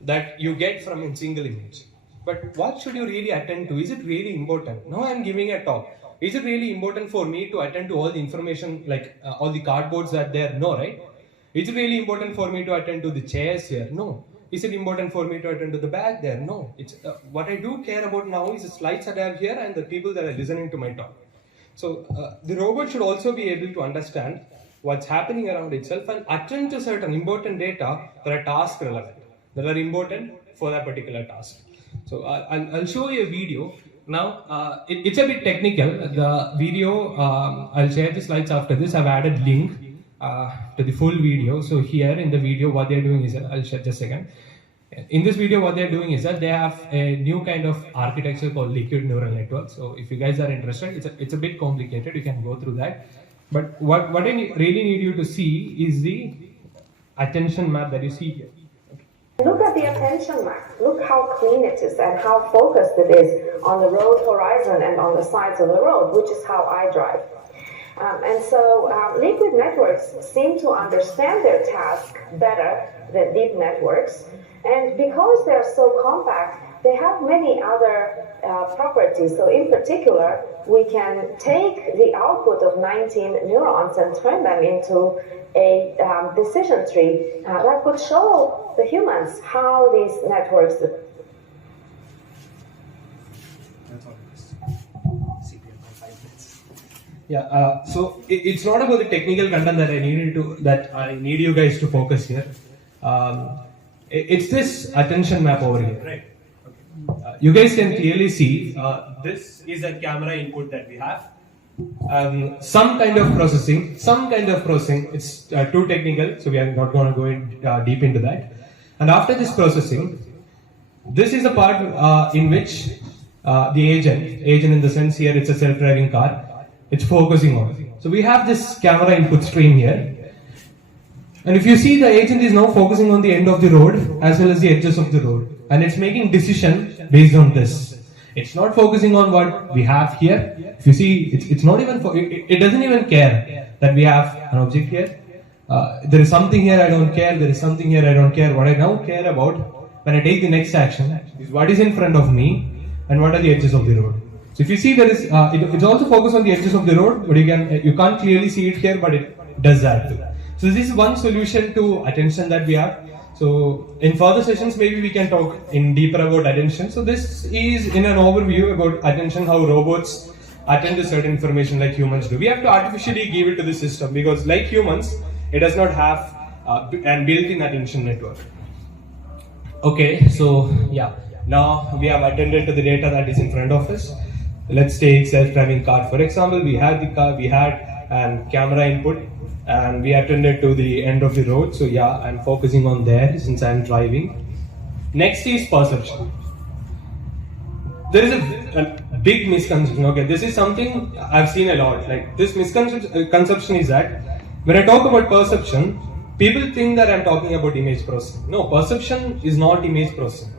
that you get from a single image. But what should you really attend to? Is it really important? Now I'm giving a talk. Is it really important for me to attend to all the information, like all the cardboards that are there? No, right? Is it really important for me to attend to the chairs here? No. Is it important for me to attend to the bag there? No. It's what I do care about now is the slides that I have here and the people that are listening to my talk. So the robot should also be able to understand what's happening around itself and attend to certain important data that are task relevant, that are important for that particular task. So I'll show you a video. Now, it's a bit technical. The video, I'll share the slides after this. I've added link to the full video. So here in the video, what they're doing is, I'll share just a second. In this video, what they're doing is that they have a new kind of architecture called liquid neural network. So if you guys are interested, it's a bit complicated. You can go through that. But what I really need you to see is the attention map that you see here. Look at the attention map. Look how clean it is and how focused it is on the road horizon and on the sides of the road, which is how I drive. And so liquid networks seem to understand their task better than deep networks. And because they're so compact, they have many other properties. So in particular, we can take the output of 19 neurons and turn them into a decision tree that could show the humans how these networks. Yeah. So it's not about the technical content that I need you guys to focus here. It's this attention map over here, right? You guys can clearly see this is a camera input that we have. Some kind of processing. It's too technical, so we are not going to go in, deep into that. And after this processing, this is the part in which the agent in the sense here it's a self-driving car, it's focusing on. So we have this camera input stream here. And if you see, the agent is now focusing on the end of the road as well as the edges of the road. And it's making decision based on this. It's not focusing on what we have here. If you see, it's not even, it doesn't even care that we have an object here. There is something here I don't care, there is something here I don't care. What I now care about when I take the next action is what is in front of me and what are the edges of the road. So if you see, there is, it's also focused on the edges of the road, but you can't clearly see it here, but it does that too. So this is one solution to attention that we have. So in further sessions, maybe we can talk in deeper about attention. So this is in an overview about attention, how robots attend to certain information like humans do. We have to artificially give it to the system because like humans, it does not have an built-in attention network. Okay, so yeah, now we have attended to the data that is in front of us. Let's take self-driving car. For example, we had the car, we had camera input, and we attended to the end of the road. So yeah, I'm focusing on there since I'm driving. Next is perception. There is a big misconception. Okay, this is something I've seen a lot. Like this misconception is that when I talk about perception, people think that I'm talking about image processing. No, perception is not image processing.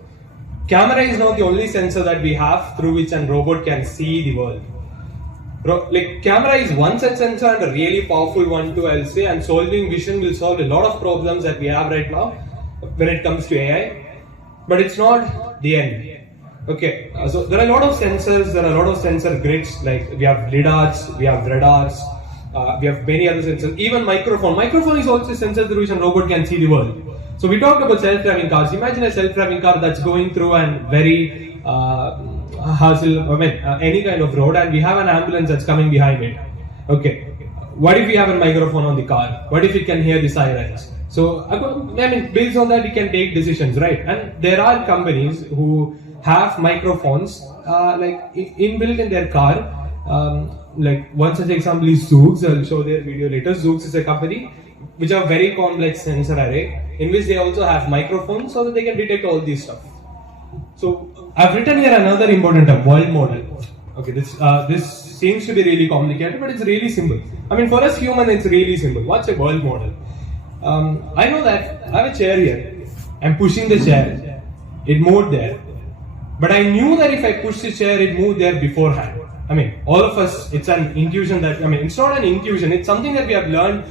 Camera is not the only sensor that we have through which a robot can see the world. Like camera is one such sensor and a really powerful one too, I'll say, and solving vision will solve a lot of problems that we have right now when it comes to AI, but it's not the end. Okay, so there are a lot of sensors, there are a lot of sensor grids, like we have lidars, we have radars, we have many other sensors, even microphone. Microphone is also a sensor through which a robot can see the world. So we talked about self-driving cars. Imagine a self-driving car that's going through a very any kind of road, and we have an ambulance that's coming behind it. Okay, what if we have a microphone on the car? What if it can hear the sirens? So based on that, we can take decisions, right? And there are companies who have microphones like inbuilt in their car. Like one such example is Zoox. I'll show their video later. Zoox is a company which have very complex sensor array in which they also have microphones so that they can detect all these stuff. So I've written here another important term, world model. Okay, this seems to be really complicated, but it's really simple. I mean, for us human, it's really simple. What's a world model? I know that I have a chair here. I'm pushing the chair. It moved there. But I knew that if I push the chair, it moved there beforehand. I mean, all of us, it's an intuition that, I mean, it's not an intuition, it's something that we have learned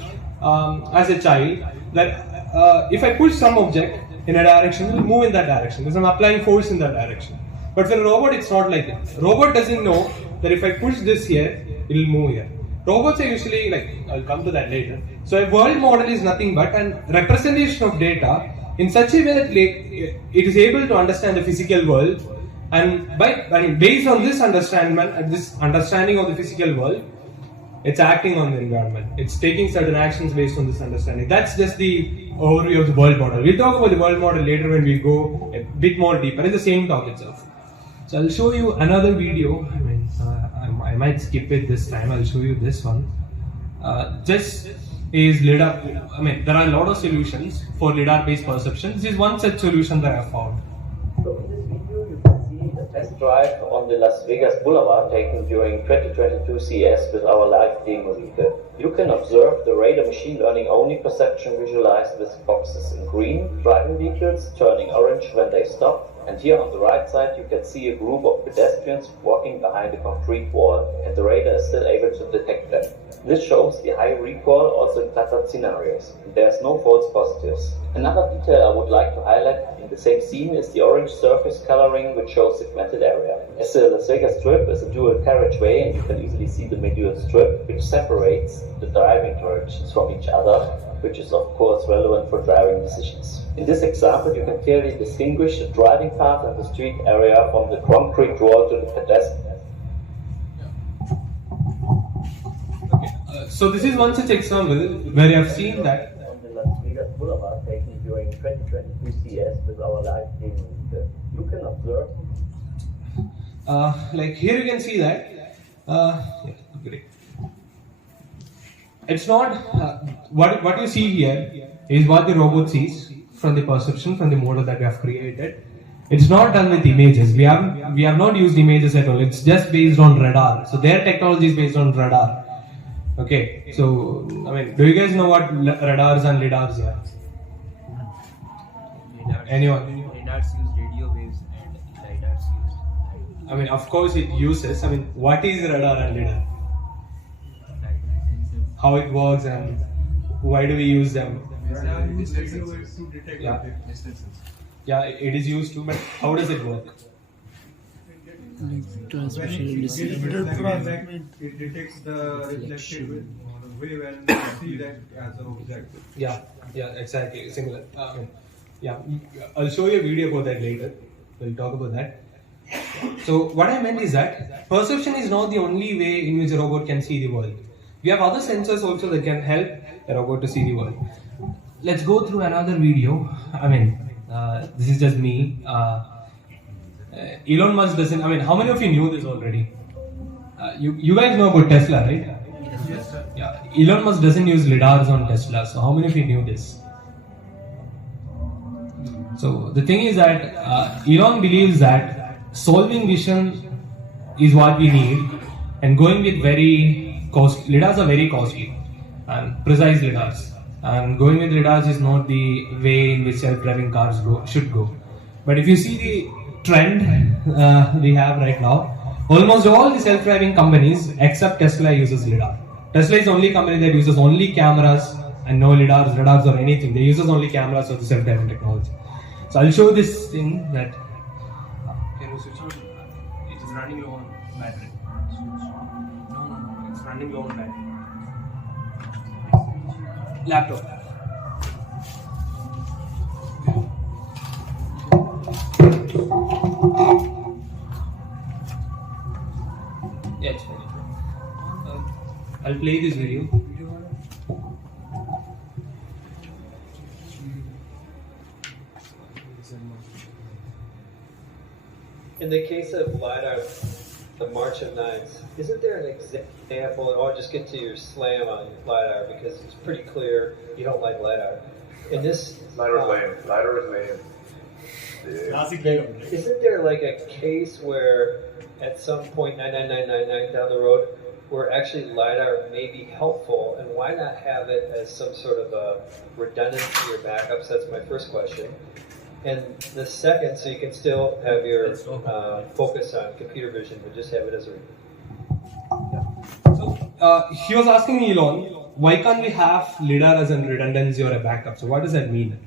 as a child, that if I push some object in a direction, it will move in that direction, because I'm applying force in that direction. But for a robot, it's not like that. Robot doesn't know that if I push this here, it will move here. Robots are usually, like, I'll come to that later. So a world model is nothing but a representation of data in such a way that it is able to understand the physical world, and based on this understanding of the physical world, it's acting on the environment. It's taking certain actions based on this understanding. That's just the overview of the world model. We'll talk about the world model later when we go a bit more deeper in the same talk itself. So I'll show you another video. I mean, I might skip it this time. I'll show you this one. This is LiDAR. I mean, there are a lot of solutions for LiDAR-based perception. This is one such solution that I have found. So in this video, you can see a test drive on the Las Vegas Boulevard taken during 2022 CES with our live demo vehicle. You can observe the radar machine learning only perception visualized with boxes in green, driving vehicles turning orange when they stop. And here on the right side, you can see a group of pedestrians walking behind a concrete wall, and the radar is still able to detect them. This shows the high recall also in cluttered scenarios. There's no false positives. Another detail I would like to highlight in the same scene is the orange surface coloring, which shows segmented area. As the Las Vegas Strip is a dual carriageway, and you can easily see the medial strip, which separates the driving directions from each other, which is of course relevant for driving decisions. In this example, you can clearly distinguish the driving path and the street area from the concrete wall to the pedestrian. So this is one such example where you have seen that On the Las Vegas Boulevard taken during 2022 CES with our live demo vehicle. You can observe. like here you can see that great. It's not what you see here is what the robot sees from the perception, from the model that we have created. It's not done with images. We have not used images at all. It's just based on radar. So their technology is based on radar. Okay, so I mean, do you guys know what radars and lidars are? Anyone? Radars use radio waves and lidars use light. I mean, of course it uses. I mean, what is radar and lidar? How it works and why do we use them? Radar uses radio waves to detect Yeah. distances. Yeah, it is used to, but how does it work? Transmission When it is gives back, it detects the reflected wave and see that as an object. Yeah, exactly, similar. I'll show you a video about that later. We'll talk about that. So what I meant is that perception is not the only way in which a robot can see the world. We have other sensors also that can help a robot to see the world. Let's go through another video. I mean, this is just me. Elon Musk doesn't. I mean, how many of you knew this already? You guys know about Tesla, right? Yes, sir. Yeah. Elon Musk doesn't use lidars on Tesla. So how many of you knew this? So the thing is that Elon believes that solving vision is what we need, and going with lidars are very costly and precise lidars. And going with lidars is not the way in which self-driving cars should go. But if you see the trend we have right now, almost all the self-driving companies except Tesla uses lidar. Tesla is the only company that uses only cameras and no radars or anything. They uses only cameras for the self-driving technology. So I'll show this thing that can you switch on? It is running low on battery. No, it's running low on battery. Laptop. Yeah, it's fine. I'll play this video. In the case of LiDAR, the March of Nines, isn't there an example, I'll just get to your slam on LiDAR because it's pretty clear you don't like LiDAR. In this, LiDAR is lame. LiDAR is lame. isn't there like a case where at some point 99999 down the road where actually LiDAR may be helpful, and why not have it as some sort of a redundancy or backup? So that's my first question. And the second, so you can still have your focus on computer vision, but just have it as a. So he was asking me, Elon, why can't we have LiDAR as a redundancy or a backup? So what does that mean?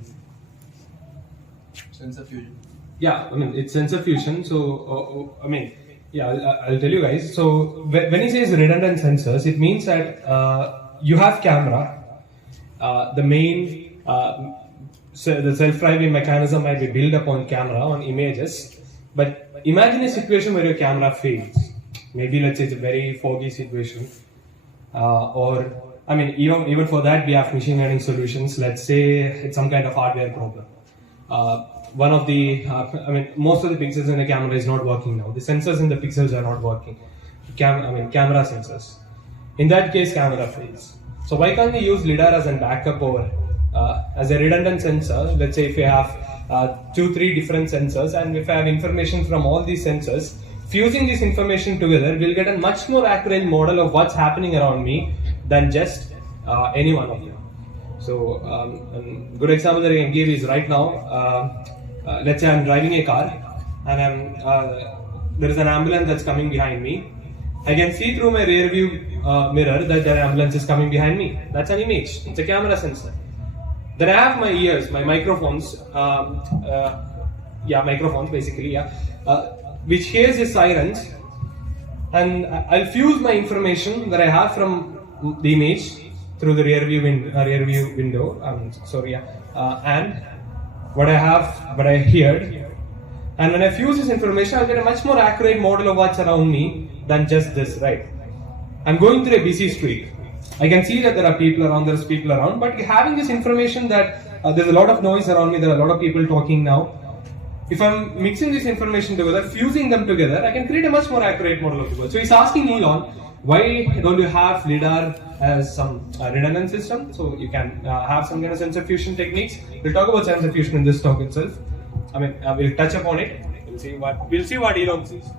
Sensor fusion. Yeah, I mean, it's sensor fusion. So, I mean, yeah, I'll tell you guys. So, when he says redundant sensors, it means that you have camera, the main, so the self-driving mechanism might be built upon camera, on images. But imagine a situation where your camera fails. Maybe let's say it's a very foggy situation. Or, I mean, even for that, we have machine learning solutions. Let's say it's some kind of hardware problem. One of the, most of the pixels in the camera is not working now. The sensors in the pixels are not working. Camera sensors. In that case, camera fails. So why can't we use LiDAR as a backup or as a redundant sensor? Let's say if we have 2-3 different sensors, and if I have information from all these sensors, fusing this information together, we'll get a much more accurate model of what's happening around me than just any one of them. So a good example that I can give is right now, let's say I'm driving a car and there is an ambulance that's coming behind me. I can see through my rear view mirror that the ambulance is coming behind me. That's an image. It's a camera sensor. Then I have my ears, my microphones, microphones basically, which hears the sirens, and I'll fuse my information that I have from the image through the rear view window. And what I heard, and when I fuse this information, I'll get a much more accurate model of what's around me than just this, right? I'm going through a busy street. I can see that there are people around, there's people around, but having this information that there's a lot of noise around me, there are a lot of people talking now. If I'm mixing this information together, fusing them together, I can create a much more accurate model of the world. So he's asking Elon, why don't you have LiDAR as some redundant system? So you can have some kind of sensor fusion techniques. We'll talk about sensor fusion in this talk itself. We'll touch upon it. We'll see what Elon sees.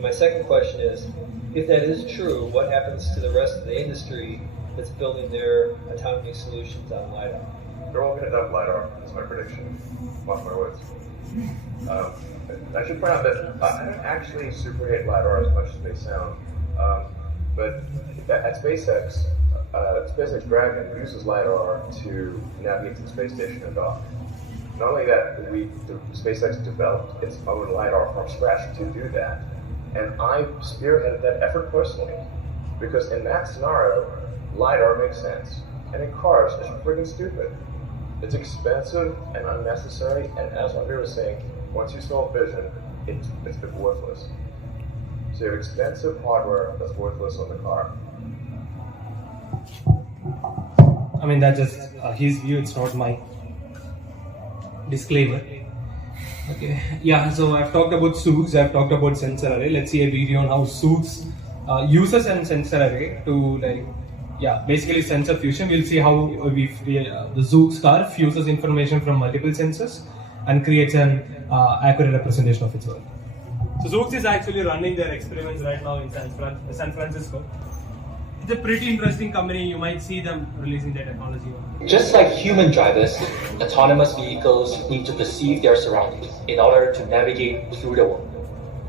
My second question is, if that is true, what happens to the rest of the industry that's building their autonomy solutions on LiDAR? They're all going to adopt LiDAR, that's my prediction. Mark my words. I should point out that I don't actually super hate LiDAR as much as they sound. But at SpaceX, SpaceX Dragon uses LiDAR to navigate to the space station and dock. Not only that, SpaceX developed its own LiDAR from scratch to do that. And I spearheaded that effort personally. Because in that scenario, LiDAR makes sense. And in cars, it's freaking stupid. It's expensive and unnecessary, and as Andre was saying, once you solve vision, it's worthless. So you have expensive hardware that's worthless on the car. That's just his view, it's not my disclaimer. Okay, yeah, so I've talked about SUGs, I've talked about sensor array. Let's see a video on how SUGs uses a sensor array to basically sensor fusion. We'll see how the Zoox car fuses information from multiple sensors and creates an accurate representation of its work. So Zoox is actually running their experiments right now in San Francisco. It's a pretty interesting company. You might see them releasing their technology. Just like human drivers, autonomous vehicles need to perceive their surroundings in order to navigate through the world.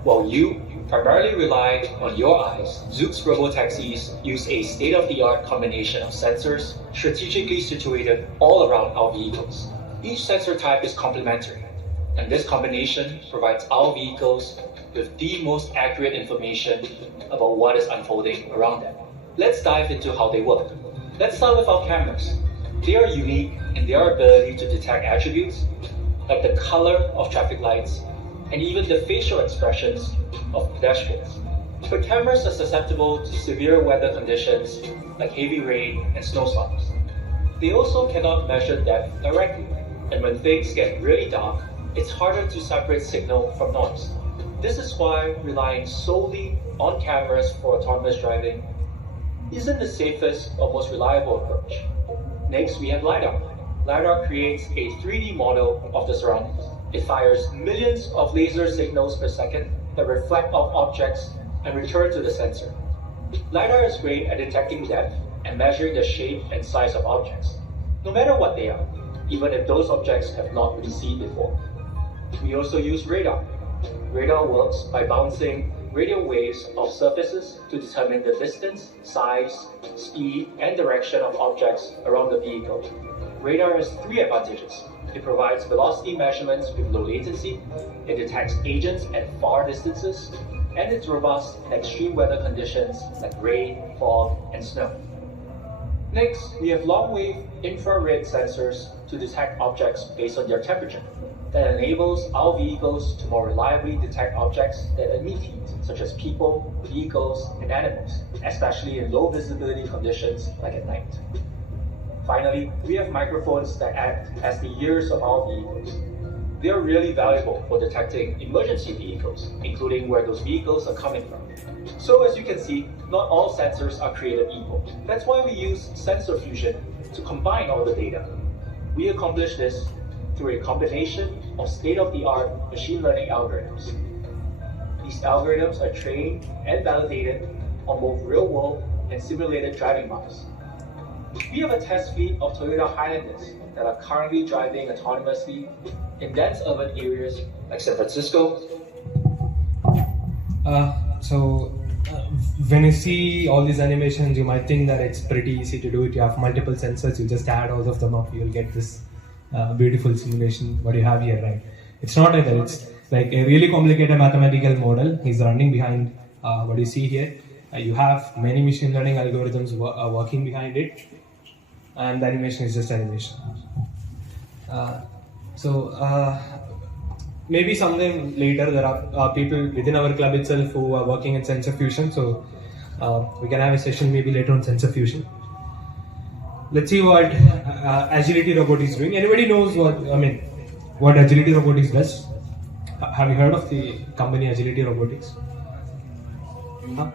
While you primarily rely on your eyes, Zoox robotaxis use a state-of-the-art combination of sensors strategically situated all around our vehicles. Each sensor type is complementary, and this combination provides our vehicles with the most accurate information about what is unfolding around them. Let's dive into how they work. Let's start with our cameras. They are unique in their ability to detect attributes like the color of traffic lights and even the facial expressions of pedestrians. But cameras are susceptible to severe weather conditions like heavy rain and snowstorms. They also cannot measure depth directly, and when things get really dark, it's harder to separate signal from noise. This is why relying solely on cameras for autonomous driving isn't the safest or most reliable approach. Next, we have LiDAR. LiDAR creates a 3D model of the surroundings. It fires millions of laser signals per second that reflect off objects and return to the sensor. LiDAR is great at detecting depth and measuring the shape and size of objects. no matter what they are, even if those objects have not been seen before. We also use radar. Radar works by bouncing radio waves off surfaces to determine the distance, size, speed, and direction of objects around the vehicle. Radar has three advantages. It provides velocity measurements with low latency, it detects agents at far distances, and it's robust in extreme weather conditions like rain, fog, and snow. Next, we have long-wave infrared sensors to detect objects based on their temperature. That enables our vehicles to more reliably detect objects that emit heat, such as people, vehicles, and animals, especially in low visibility conditions like at night. Finally, we have microphones that act as the ears of our vehicles. They are really valuable for detecting emergency vehicles, including where those vehicles are coming from. So as you can see, not all sensors are created equal. That's why we use sensor fusion to combine all the data. We accomplish this through a combination of state-of-the-art machine learning algorithms. These algorithms are trained and validated on both real-world and simulated driving models. We have a test fleet of Toyota Highlanders that are currently driving autonomously in dense urban areas like San Francisco. When you see all these animations, you might think that it's pretty easy to do it. You have multiple sensors, you just add all of them up, you'll get this beautiful simulation, what you have here, right? It's not like that. It's like a really complicated mathematical model is running behind what you see here. You have many machine learning algorithms working behind it, and the animation is just animation. Maybe sometime later there are people within our club itself who are working in sensor fusion, so we can have a session maybe later on sensor fusion. Let's see what Agility Robotics is doing. Anybody knows what Agility Robotics does? Have you heard of the company Agility Robotics? Huh?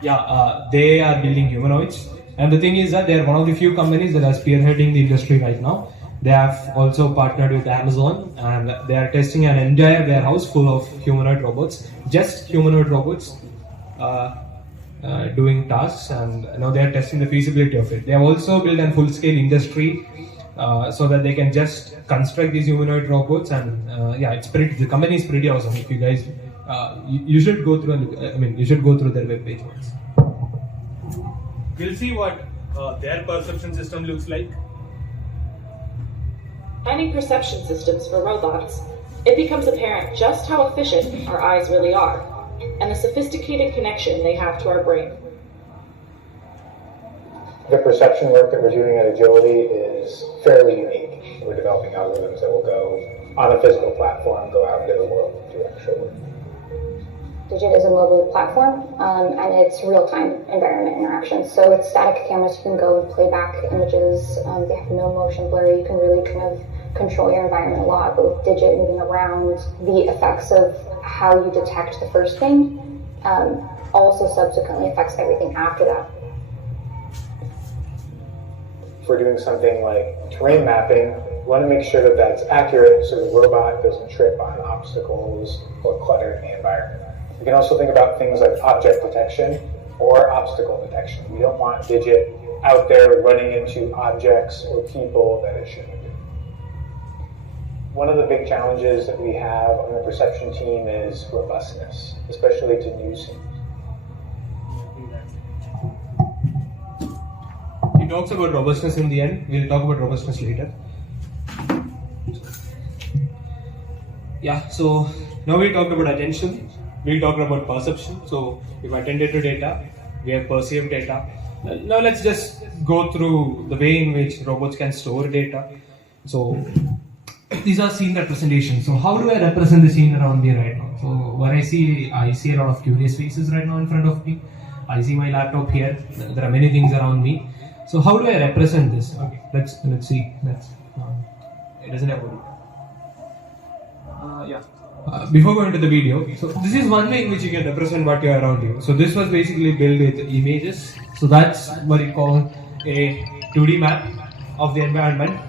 Yeah, they are building humanoids, and the thing is that they are one of the few companies that are spearheading the industry right now. They have also partnered with Amazon, and they are testing an entire warehouse full of humanoid robots, just humanoid robots doing tasks, and now they are testing the feasibility of it. They have also built a full-scale industry so that they can just construct these humanoid robots, and the company is pretty awesome. If you guys, you should go through, you should go through their webpage once. We'll see what their perception system looks like. Finding perception systems for robots, it becomes apparent just how efficient our eyes really are, and the sophisticated connection they have to our brain. The perception work that we're doing at Agility is fairly unique. We're developing algorithms that will go on a physical platform, go out into the world and do actual work. Digit is a mobile platform, and it's real-time environment interaction. So with static cameras, you can go and play back images. They have no motion blur. You can really kind of control your environment a lot. But with Digit moving around, the effects of how you detect the first thing also subsequently affects everything after that. If we're doing something like terrain mapping, we want to make sure that that's accurate so the robot doesn't trip on obstacles or clutter in the environment. We can also think about things like object detection or obstacle detection. We don't want Digit out there running into objects or people that it shouldn't be. One of the big challenges that we have on the perception team is robustness, especially to new scenes. He talks about robustness in the end. We'll talk about robustness later. Yeah, so now we talked about attention. We'll talk about perception. So we've attended to data, we have perceived data. Now let's just go through the way in which robots can store data. So these are scene representations. So how do I represent the scene around me right now? So what I see a lot of curious faces right now in front of me. I see my laptop here. There are many things around me. So how do I represent this? Okay, let's see. It doesn't have before going to the video, so this is one way in which you can represent what you are around you. So this was basically built with images. So that's what you call a 2D map of the environment.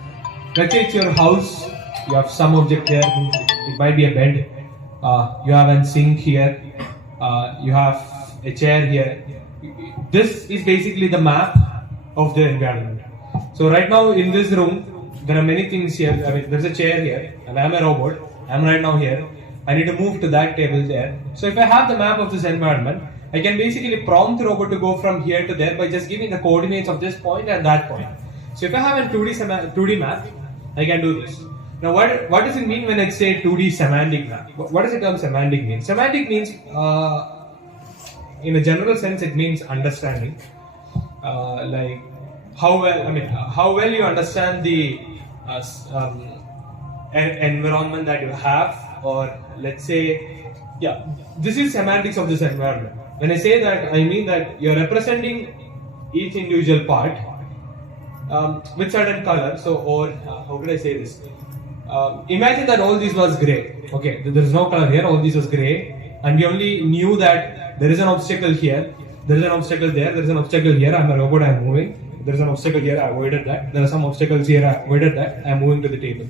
Let's say it's your house. You have some object there. It might be a bed. You have a sink here. You have a chair here. This is basically the map of the environment. So So right now in this room, there are many things here. I mean, there's a chair here, and I'm a robot. I'm right now here. I need to move to that table there. So if I have the map of this environment, I can basically prompt the robot to go from here to there by just giving the coordinates of this point and that point. So if I have a 2D map, I can do this. Now what does it mean when I say 2D semantic map? What does the term semantic mean? Semantic means, in a general sense, it means understanding. Like how well you understand the environment that you have, or let's say, yeah, this is semantics of this environment. When I say that, I mean that you're representing each individual part with certain color. So, or how could I say this? Imagine that all this was gray. Okay, there is no color here. All this was gray, and we only knew that there is an obstacle here, there is an obstacle there, there is an obstacle here. I'm a robot. I'm moving. There is an obstacle here. I avoided that. There are some obstacles here. I avoided that. I'm moving to the table.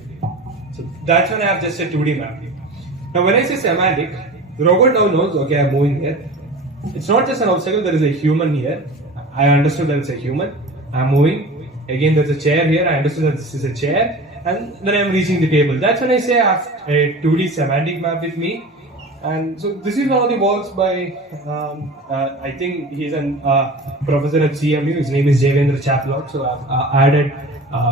So that's when I have just a 2D map. Now, when I say semantic, the robot now knows. Okay, I'm moving here. It's not just an obstacle. There is a human here. I understood that it's a human. I'm moving. Again, there's a chair here. I understood that this is a chair. And then I'm reaching the table. That's when I say I have a 2D semantic map with me. And so this is one of the works by, I think he's a professor at CMU. His name is Javendra Chaplot. So I've added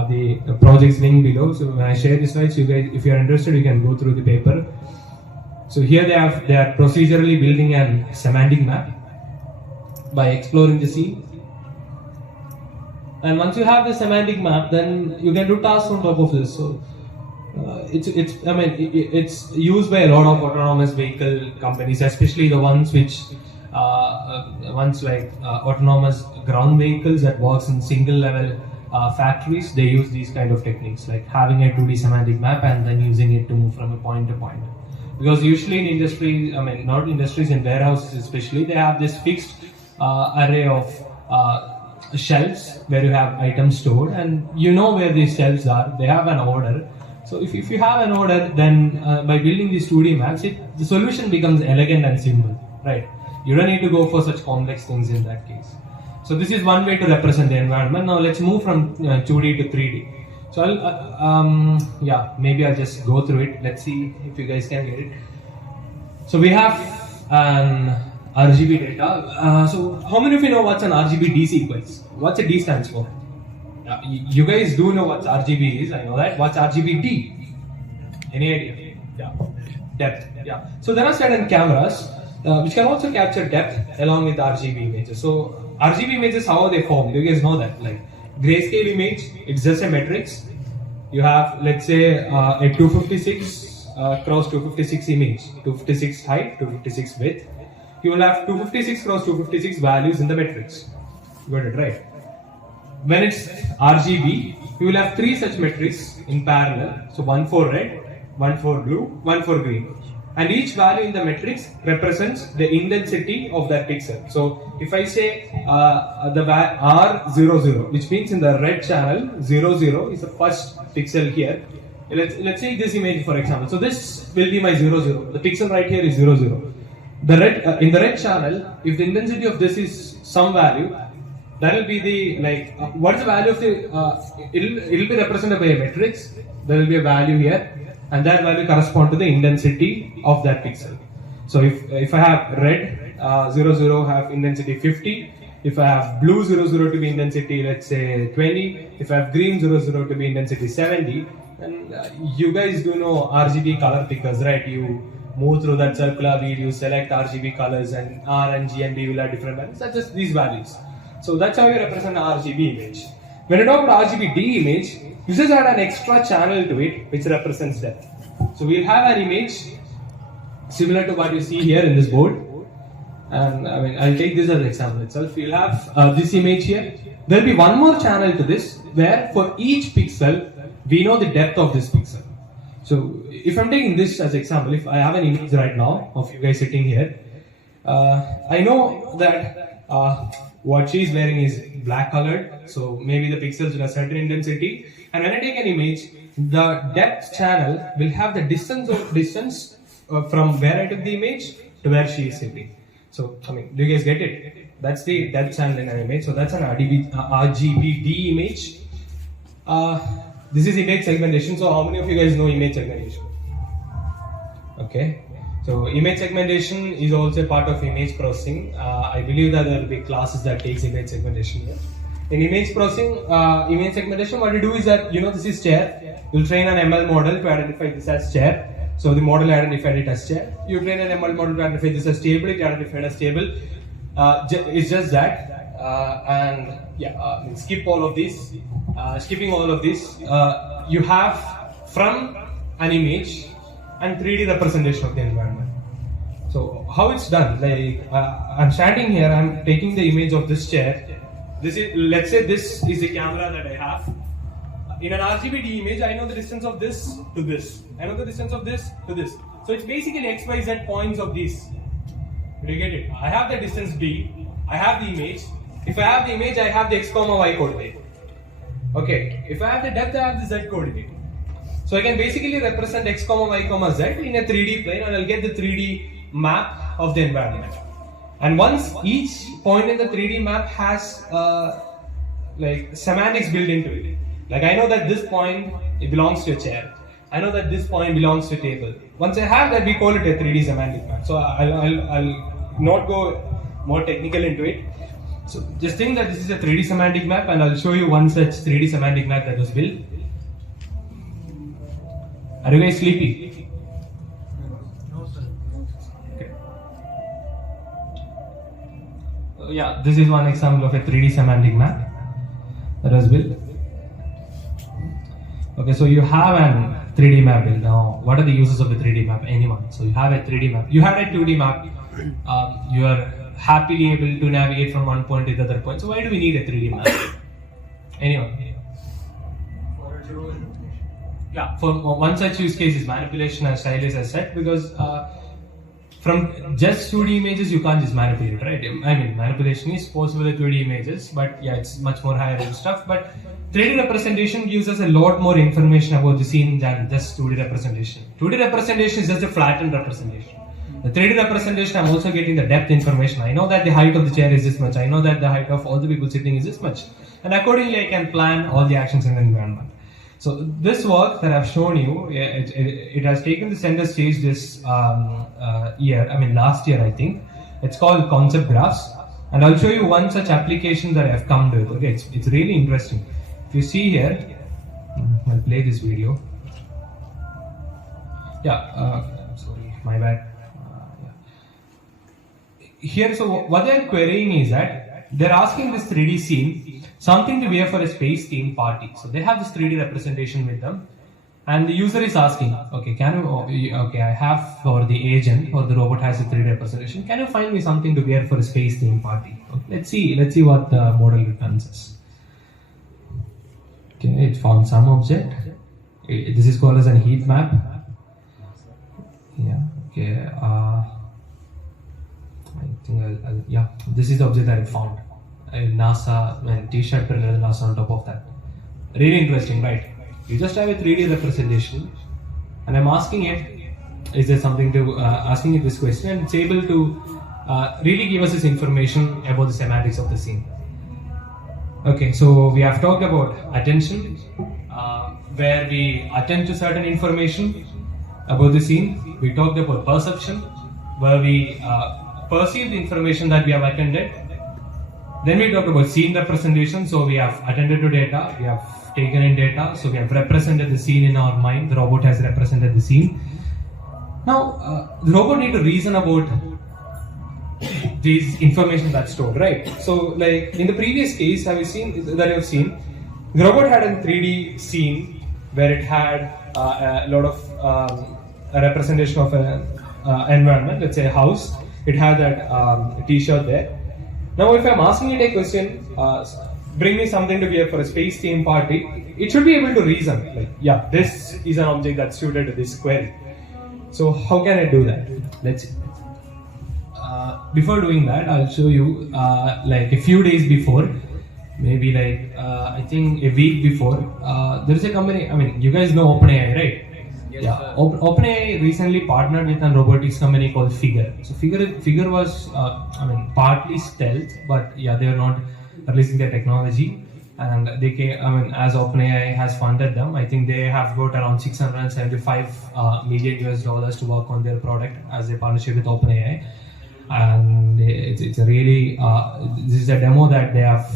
the project's link below. So when I share the slides, you guys, if you are interested, you can go through the paper. So here they are procedurally building a semantic map by exploring the scene. And once you have the semantic map, then you can do tasks on top of this. So it's used by a lot of autonomous vehicle companies, especially the ones which autonomous ground vehicles that works in single level factories. They use these kind of techniques, like having a 2D semantic map and then using it to move from a point to point. Because usually in industries, not industries, in warehouses especially, they have this fixed array of shelves where you have items stored, and you know where these shelves are. They have an order. So if you have an order, then by building these 2D maps, the solution becomes elegant and simple, right? You don't need to go for such complex things in that case. So this is one way to represent the environment. Now let's move from 2D to 3D. So maybe I'll just go through it. Let's see if you guys can get it. So we have an RGB data. So how many of you know what's an RGB D sequence? What's a D stands for? You guys do know what RGB is. I know that. What's RGB D? Any idea? Yeah. Depth. Yeah. So there are certain cameras which can also capture depth along with RGB images. So RGB images, how are they formed? You guys know that. Like grayscale image, it's just a matrix. You have, let's say, a 256 cross 256 image, 256 height, 256 width. You will have 256 cross 256 values in the matrix. You got it right. When it's RGB, you will have 3 such matrices in parallel. So one for red, one for blue, one for green. And each value in the matrix represents the intensity of that pixel. So if I say the R00, which means in the red channel, 00 is the first pixel here. Let's take this image for example. So this will be my 00. The pixel right here is 00. The red in the red channel, if the intensity of this is some value, that will be the what is the value of the it'll be represented by a matrix. There will be a value here, and that value corresponds to the intensity of that pixel. So if I have red 00 have intensity 50, if I have blue 00 to be intensity, let's say 20, if I have green 00 to be intensity 70, and you guys do know RGB color pickers, right? You move through that circular wheel, you select RGB colors, and R and G and D will have different values. That's just these values. So that's how you represent an RGB image. When you talk about RGB D image, you just add an extra channel to it which represents depth. So we'll have an image similar to what you see here in this board. And I'll take this as an example itself. You'll have this image here. There'll be one more channel to this where for each pixel, we know the depth of this pixel. So if I'm taking this as an example, if I have an image right now of you guys sitting here, I know that what she's wearing is black colored, so maybe the pixels will have certain intensity. And when I take an image, the depth channel will have the distance from where I took the image to where she is sitting. So, do you guys get it? That's the depth channel in an image. So that's an RGB D image. This is image segmentation. So how many of you guys know image segmentation? Okay. So image segmentation is also a part of image processing. I believe that there will be classes that takes image segmentation here. In image processing, image segmentation, what you do is that, this is chair. You'll train an ML model to identify this as chair. So the model identified it as chair. You train an ML model to identify this as table. It identified as table. It's just that. Skip all of this. Skipping all of this, you have from an image and 3D representation of the environment. So how it's done? Like I'm standing here. I'm taking the image of this chair. This is, let's say, this is the camera that I have. In an RGB image, I know the distance of this to this. I know the distance of this to this. So it's basically X, Y, Z points of these. Do you get it? I have the distance B. I have the image. If I have the image, I have the X, Y coordinate. Okay. If I have the depth, I have the Z coordinate. So I can basically represent X, Y, Z in a 3D plane, and I'll get the 3D map of the environment. And once each point in the 3D map has like semantics built into it. Like I know that this point, it belongs to a chair. I know that this point belongs to a table. Once I have that, we call it a 3D semantic map. So I'll not go more technical into it. So just think that this is a 3D semantic map, and I'll show you one such 3D semantic map that was built. Are you guys sleepy? Okay. So yeah, this is one example of a 3D semantic map that was built. Okay, so you have an 3D map built. Now, what are the uses of a 3D map? Anyone? So you have a 3D map. You had a 2D map. You are happily able to navigate from one point to the other point. So why do we need a 3D map? Anyone? Yeah, for one such use case is manipulation, as Shailesh has said, because from just 2D images you can't just manipulate, right? I mean, manipulation is possible with 2D images, but yeah, it's much more higher level stuff. But 3D representation gives us a lot more information about the scene than just 2D representation. 2D representation is just a flattened representation. The 3D representation, I'm also getting the depth information. I know that the height of the chair is this much. I know that the height of all the people sitting is this much. And accordingly, I can plan all the actions in the environment. So this work that I've shown you, it has taken the center stage this last year, I think. It's called concept graphs. And I'll show you one such application that I've come with. Okay, it's really interesting. If you see here, I'll play this video. Yeah, sorry, my bad. Here, so what they're querying is that they're asking this 3D scene something to wear for a space theme party. So they have this 3D representation with them, and the user is asking, okay, I have for the agent or the robot has a 3D representation. Can you find me something to wear for a space theme party? Okay, let's see what the model returns us. Okay, it found some object. This is called as a heat map. Yeah. Okay. I think this is the object that I found. NASA and T-shirt printed NASA on top of that. Really interesting, right? You just have a 3D representation, and I'm asking it, is there something to asking it this question, and it's able to really give us this information about the semantics of the scene. Okay, so we have talked about attention, where we attend to certain information about the scene. We talked about perception, where we perceive the information that we have attended. Then we talked about scene representation, so we have attended to data, we have taken in data, so we have represented the scene in our mind, the robot has represented the scene. Now, the robot need to reason about this information that's stored, right? So, like in the previous case you have seen, the robot had a 3D scene where it had a lot of a representation of an environment, let's say a house. It had that T-shirt there. Now, if I'm asking it a question, bring me something to wear for a space theme party, it should be able to reason, like, yeah, this is an object that's suited to this query. So, how can I do that? Let's see. Before doing that, I'll show you like a few days before, maybe like I think a week before, there is a company, I mean, you guys know OpenAI, right? Yes, yeah, OpenAI recently partnered with a robotics company called Figure. So Figure was, partly stealth, but yeah, they are not releasing their technology. and they came, as OpenAI has funded them, I think they have got around $675 million US to work on their product as a partnership with OpenAI. And it's a really, this is a demo that they have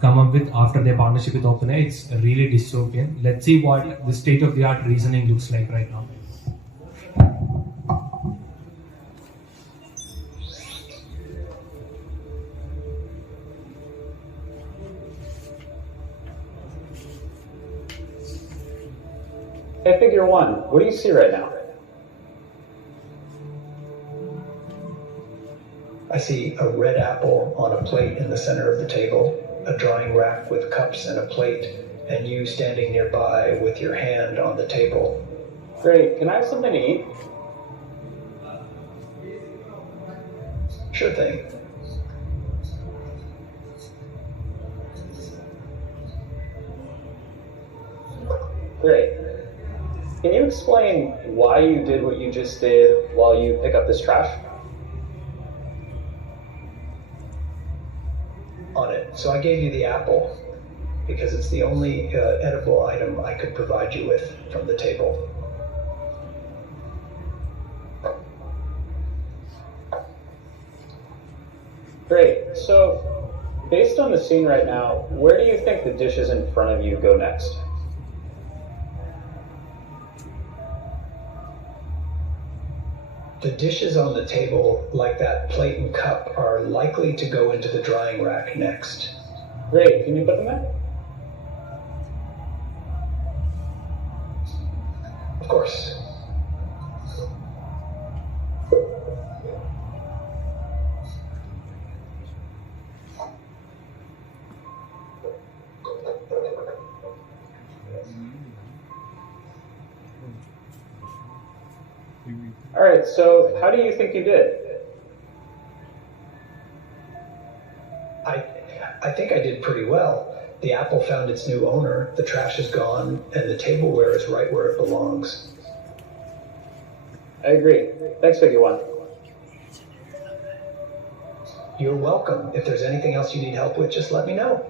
come up with after their partnership with OpenAI. It's really dystopian. Let's see what the state-of-the-art reasoning looks like right now. Hey, figure one, what do you see right now? I see a red apple on a plate in the center of the table, a drawing rack with cups and a plate, and you standing nearby with your hand on the table. Great, can I have something to eat? Sure thing. Great. Can you explain why you did what you just did while you pick up this trash? On it. So I gave you the apple because it's the only edible item I could provide you with from the table. Great. So, based on the scene right now, where do you think the dishes in front of you go next? The dishes on the table, like that plate and cup, are likely to go into the drying rack next. Great. Can you put them there? Of course. All right, so how do you think you did? I think I did pretty well. The apple found its new owner, the trash is gone, and the tableware is right where it belongs. I agree. Thanks, figure one. You're welcome. If there's anything else you need help with, just let me know.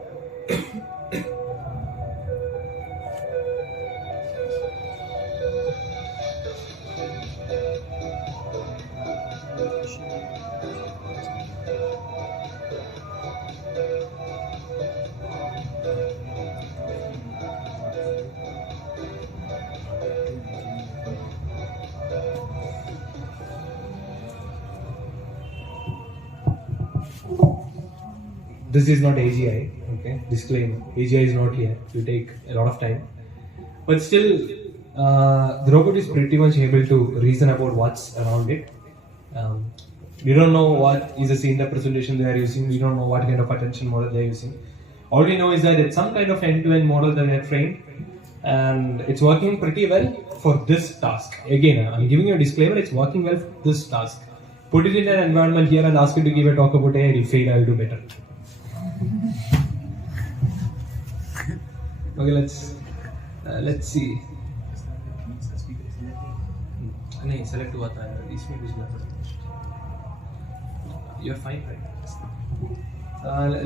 This is not AGI, okay? Disclaimer. AGI is not here. It will take a lot of time. But still, the robot is pretty much able to reason about what's around it. We don't know what is the scene representation they are using. We don't know what kind of attention model they are using. All we know is that it's some kind of end-to-end model that they are trained, and it's working pretty well for this task. Again, I'm giving you a disclaimer, it's working well for this task. Put it in an environment here and ask it to give a talk about AI, it'll fail, I'll do better. Okay, let's see. नहीं select हुआ था इसमें कुछ नहीं. You're fine, right?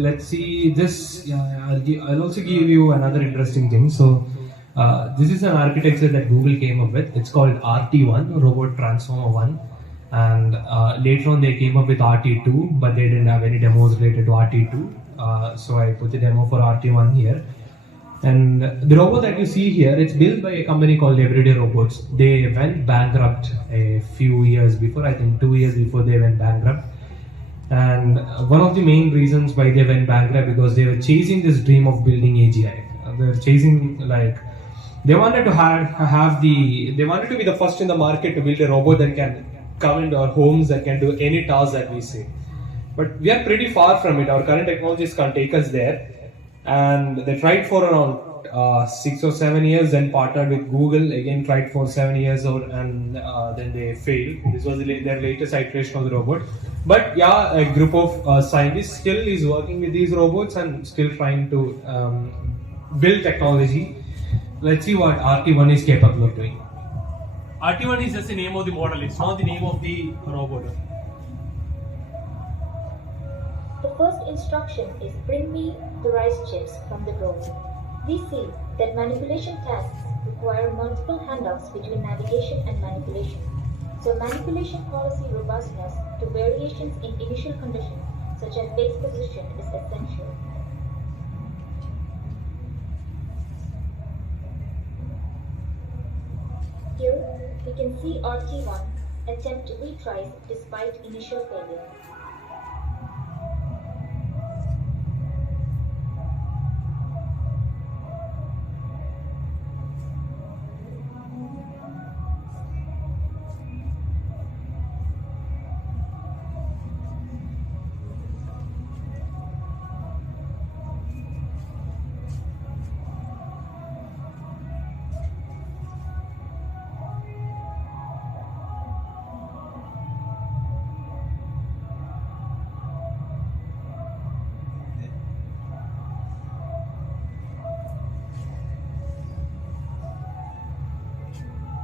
Let's see this. Yeah, I'll also give you another interesting thing. So this is an architecture that Google came up with. It's called RT1, Robot Transformer 1. And later on they came up with RT2, but they didn't have any demos related to RT2. So I put the demo for RT1 here. And the robot that you see here, it's built by a company called Everyday Robots. They went bankrupt a few years before, I think 2 years before they went bankrupt. And one of the main reasons why they went bankrupt because they were chasing this dream of building AGI. They were chasing they wanted to they wanted to be the first in the market to build a robot that can come into our homes, that can do any task that we say. But we are pretty far from it. Our current technologies can't take us there. And they tried for around 6 or 7 years, then partnered with Google, again tried for 7 years, and then they failed. This was their latest iteration of the robot. But yeah, a group of scientists still is working with these robots and still trying to build technology. Let's see what RT1 is capable of doing. RT1 is just the name of the model, it's not the name of the robot. first instruction is bring me the rice chips from the drawer. We see that manipulation tasks require multiple handoffs between navigation and manipulation. So manipulation policy robustness to variations in initial conditions such as base position is essential. Here we can see RT1 attempt retries despite initial failure.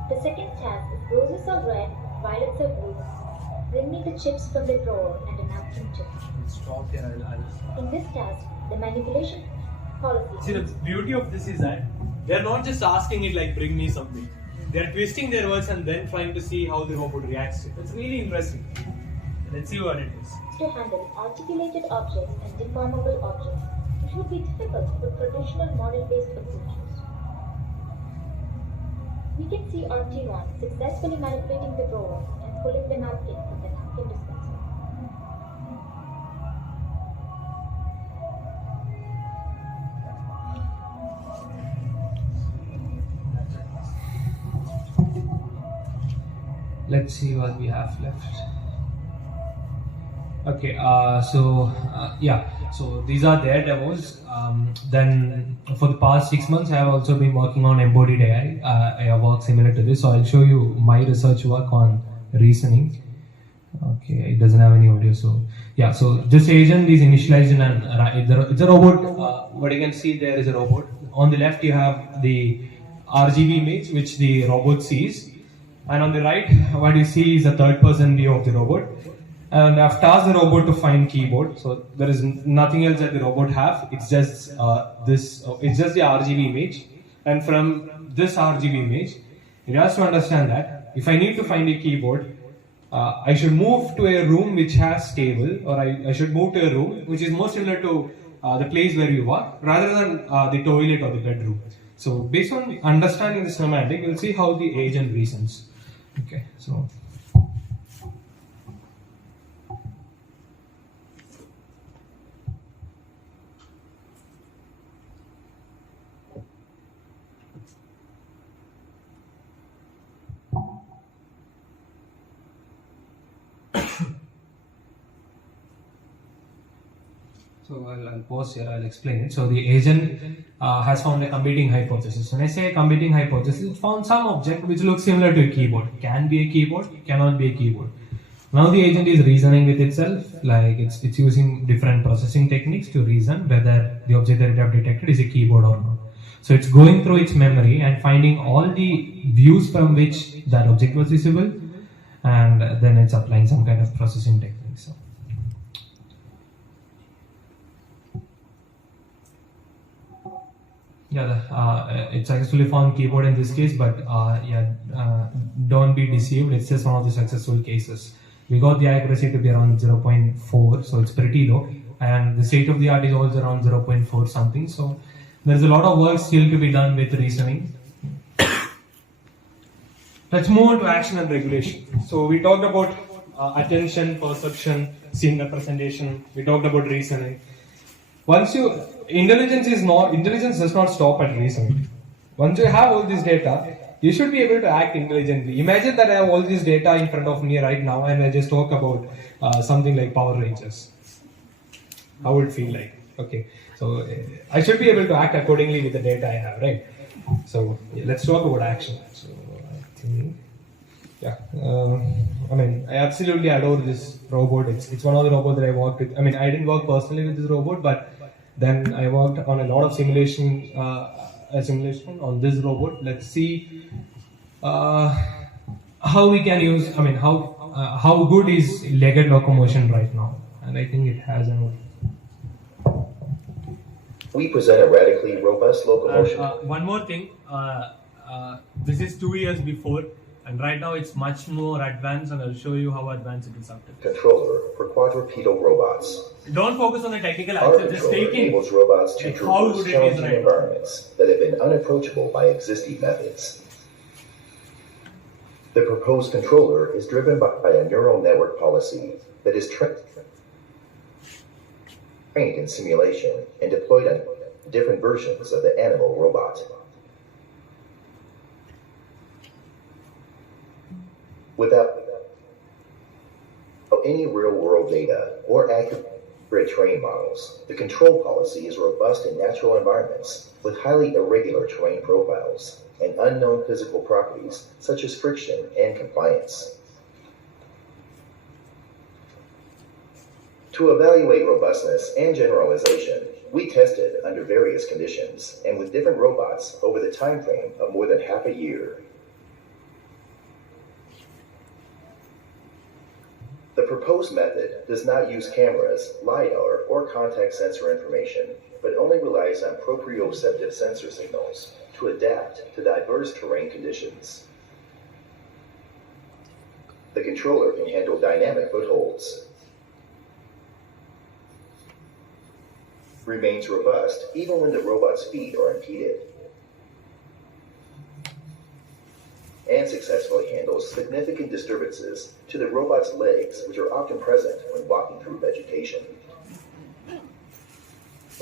The second task is roses are red, violets are blue. Bring me the chips from the drawer and a napkin too. Stop here. In this task, the manipulation policy. See, the beauty of this is that they're not just asking it like bring me something. They're twisting their words and then trying to see how the robot reacts to it. That's really interesting. Let's see what it is. To handle articulated objects and deformable objects, which would be difficult for traditional model-based approaches. We can see RT1 successfully manipulating the drawer and pulling the napkin from the napkin dispenser. Let's see what we have left. Okay, so these are their demos. Then for the past 6 months, I have also been working on embodied AI. I have worked similar to this, so I'll show you my research work on reasoning. Okay, it doesn't have any audio, so yeah. So this agent is initialized in it's a robot. What you can see there is a robot. On the left, you have the RGB image which the robot sees, and on the right, what you see is a third-person view of the robot. And I've tasked the robot to find keyboard, so there is nothing else that the robot have. It's just it's just the RGB image, and from this RGB image, it has to understand that if I need to find a keyboard, I should move to a room which has table, or I should move to a room which is more similar to the place where you work, rather than the toilet or the bedroom. So based on understanding the semantic, you'll see how the agent reasons. Okay, so. So I'll pause here, I'll explain it. So the agent has found a competing hypothesis. When I say a competing hypothesis, it found some object which looks similar to a keyboard. Can be a keyboard, cannot be a keyboard. Now the agent is reasoning with itself, like it's using different processing techniques to reason whether the object that it have detected is a keyboard or not. So it's going through its memory and finding all the views from which that object was visible, and then it's applying some kind of processing technique. So. Yeah, it successfully found keyboard in this case, but don't be deceived. It's just one of the successful cases. We got the accuracy to be around 0.4, so it's pretty low, and the state of the art is also around 0.4 something. So there's a lot of work still to be done with reasoning. Let's move on to action and regulation. So we talked about attention, perception, scene representation. We talked about reasoning. Intelligence does not stop at reasoning. Once you have all this data, you should be able to act intelligently. Imagine that I have all this data in front of me right now, and I just talk about something like Power Rangers. How would it feel like? Okay, so I should be able to act accordingly with the data I have, right? So let's talk about action. So I think, I absolutely adore this robot. It's one of the robots that I worked with. I mean, I didn't work personally with this robot, but then I worked on a lot of simulation on this robot. Let's see how we can use. How good is legged locomotion right now? And I think it has an We present a radically robust locomotion. One more thing, this is 2 years before, and right now it's much more advanced, and I'll show you how advanced it is after this. Controller for quadrupedal robots. Don't focus on the technical Our answer, just take in enables robots to like how traverse good it is challenging right now. environments that have been unapproachable by existing methods. The proposed controller is driven by a neural network policy that is trained in simulation and deployed on different versions of the animal robot. Without any real-world data or accurate terrain models, the control policy is robust in natural environments with highly irregular terrain profiles and unknown physical properties such as friction and compliance. To evaluate robustness and generalization, we tested under various conditions and with different robots over the time frame of more than half a year. The proposed method does not use cameras, LiDAR, or contact sensor information, but only relies on proprioceptive sensor signals to adapt to diverse terrain conditions. The controller can handle dynamic footholds, remains robust even when the robot's feet are impeded, and successfully handles significant disturbances to the robot's legs, which are often present when walking through vegetation.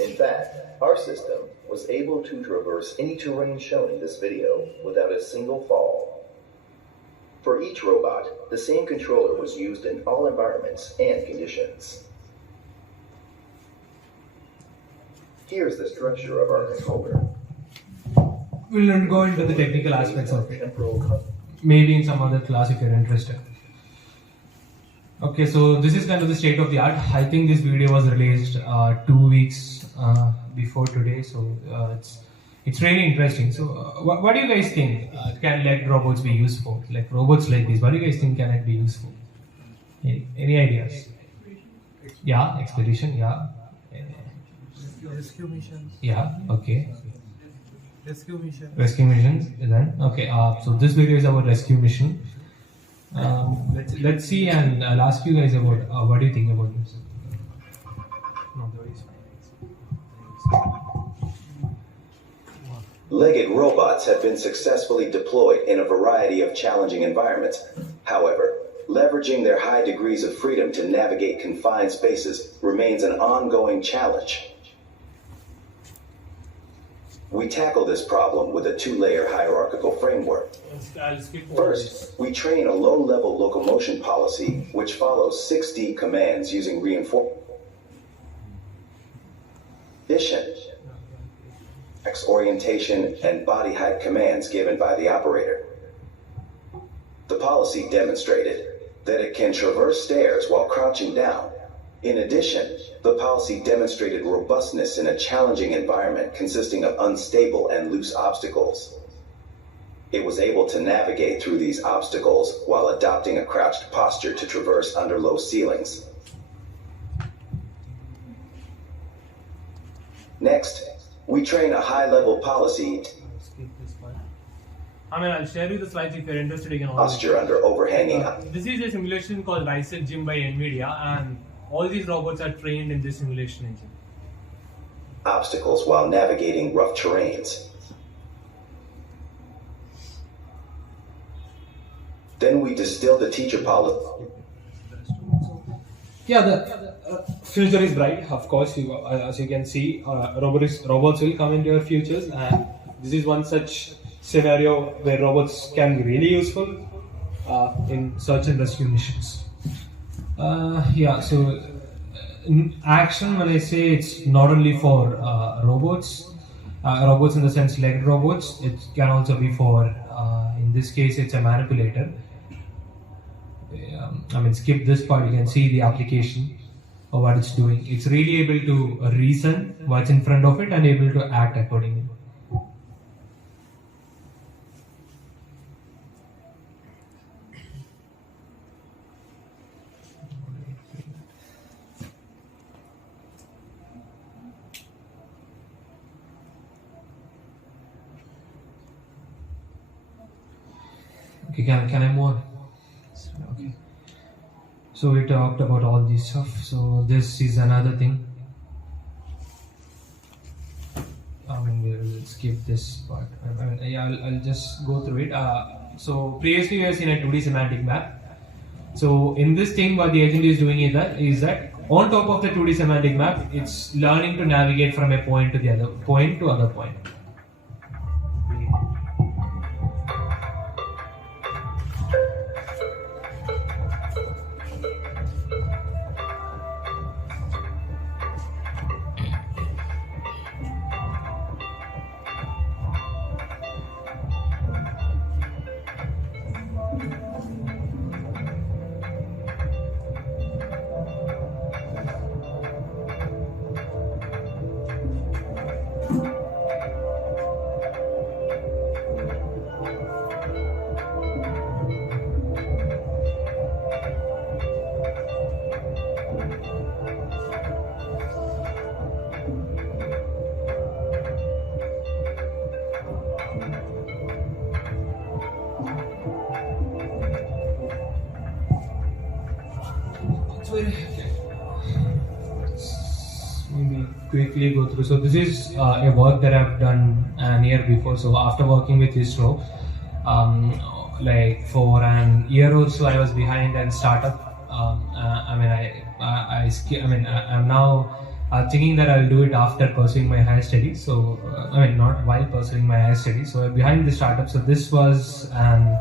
In fact, our system was able to traverse any terrain shown in this video without a single fall. For each robot, the same controller was used in all environments and conditions. Here's the structure of our controller. We'll not go into the technical aspects of it. Maybe in some other class if you're interested. Okay, so this is kind of the state of the art. I think this video was released 2 weeks before today, so it's really interesting. So, what do you guys think? Can legged robots be useful? Like robots like this, what do you guys think can it be useful? Any ideas? Yeah, expedition. Yeah. Rescue missions. Yeah. Okay. Rescue mission. Rescue missions. Then okay. So this video is about rescue mission. Let's see, and I'll ask you guys about what do you think about this. Legged robots have been successfully deployed in a variety of challenging environments. However, leveraging their high degrees of freedom to navigate confined spaces remains an ongoing challenge. We tackle this problem with a two-layer hierarchical framework. First, we train a low-level locomotion policy which follows 6D commands using reinforcement, X orientation, and body height commands given by the operator. The policy demonstrated that it can traverse stairs while crouching down. In addition, the policy demonstrated robustness in a challenging environment consisting of unstable and loose obstacles. It was able to navigate through these obstacles while adopting a crouched posture to traverse under low ceilings. Next, we train a high-level policy I'll share you the slides if you're interested. You can posture under overhanging. This is a simulation called RoboISM Gym by NVIDIA, and all these robots are trained in this simulation engine. Obstacles while navigating rough terrains. Then we distill the teacher policy. Yeah, the future is bright. Of course, as you can see, robots will come into your futures, and this is one such scenario where robots can be really useful in search and rescue missions. So in action, when I say it's not only for robots in the sense legged robots, it can also be for, in this case, it's a manipulator. Skip this part, you can see the application of what it's doing. It's really able to reason what's in front of it and able to act accordingly. Okay, can I move on? Okay. So we talked about all this stuff. So this is another thing. I mean, we'll skip this part. I mean, yeah, I'll just go through it. So previously we have seen a 2D semantic map. So in this thing, what the agent is doing is that on top of the 2D semantic map, it's learning to navigate from a point to the other point to other point. Maybe quickly go through. So this is a work that I've done an year before. So after working with ISRO, like for an year or so, I was behind a startup. I'm now thinking that I'll do it after pursuing my higher studies. So not while pursuing my higher studies. So I'm behind the startup. So this was a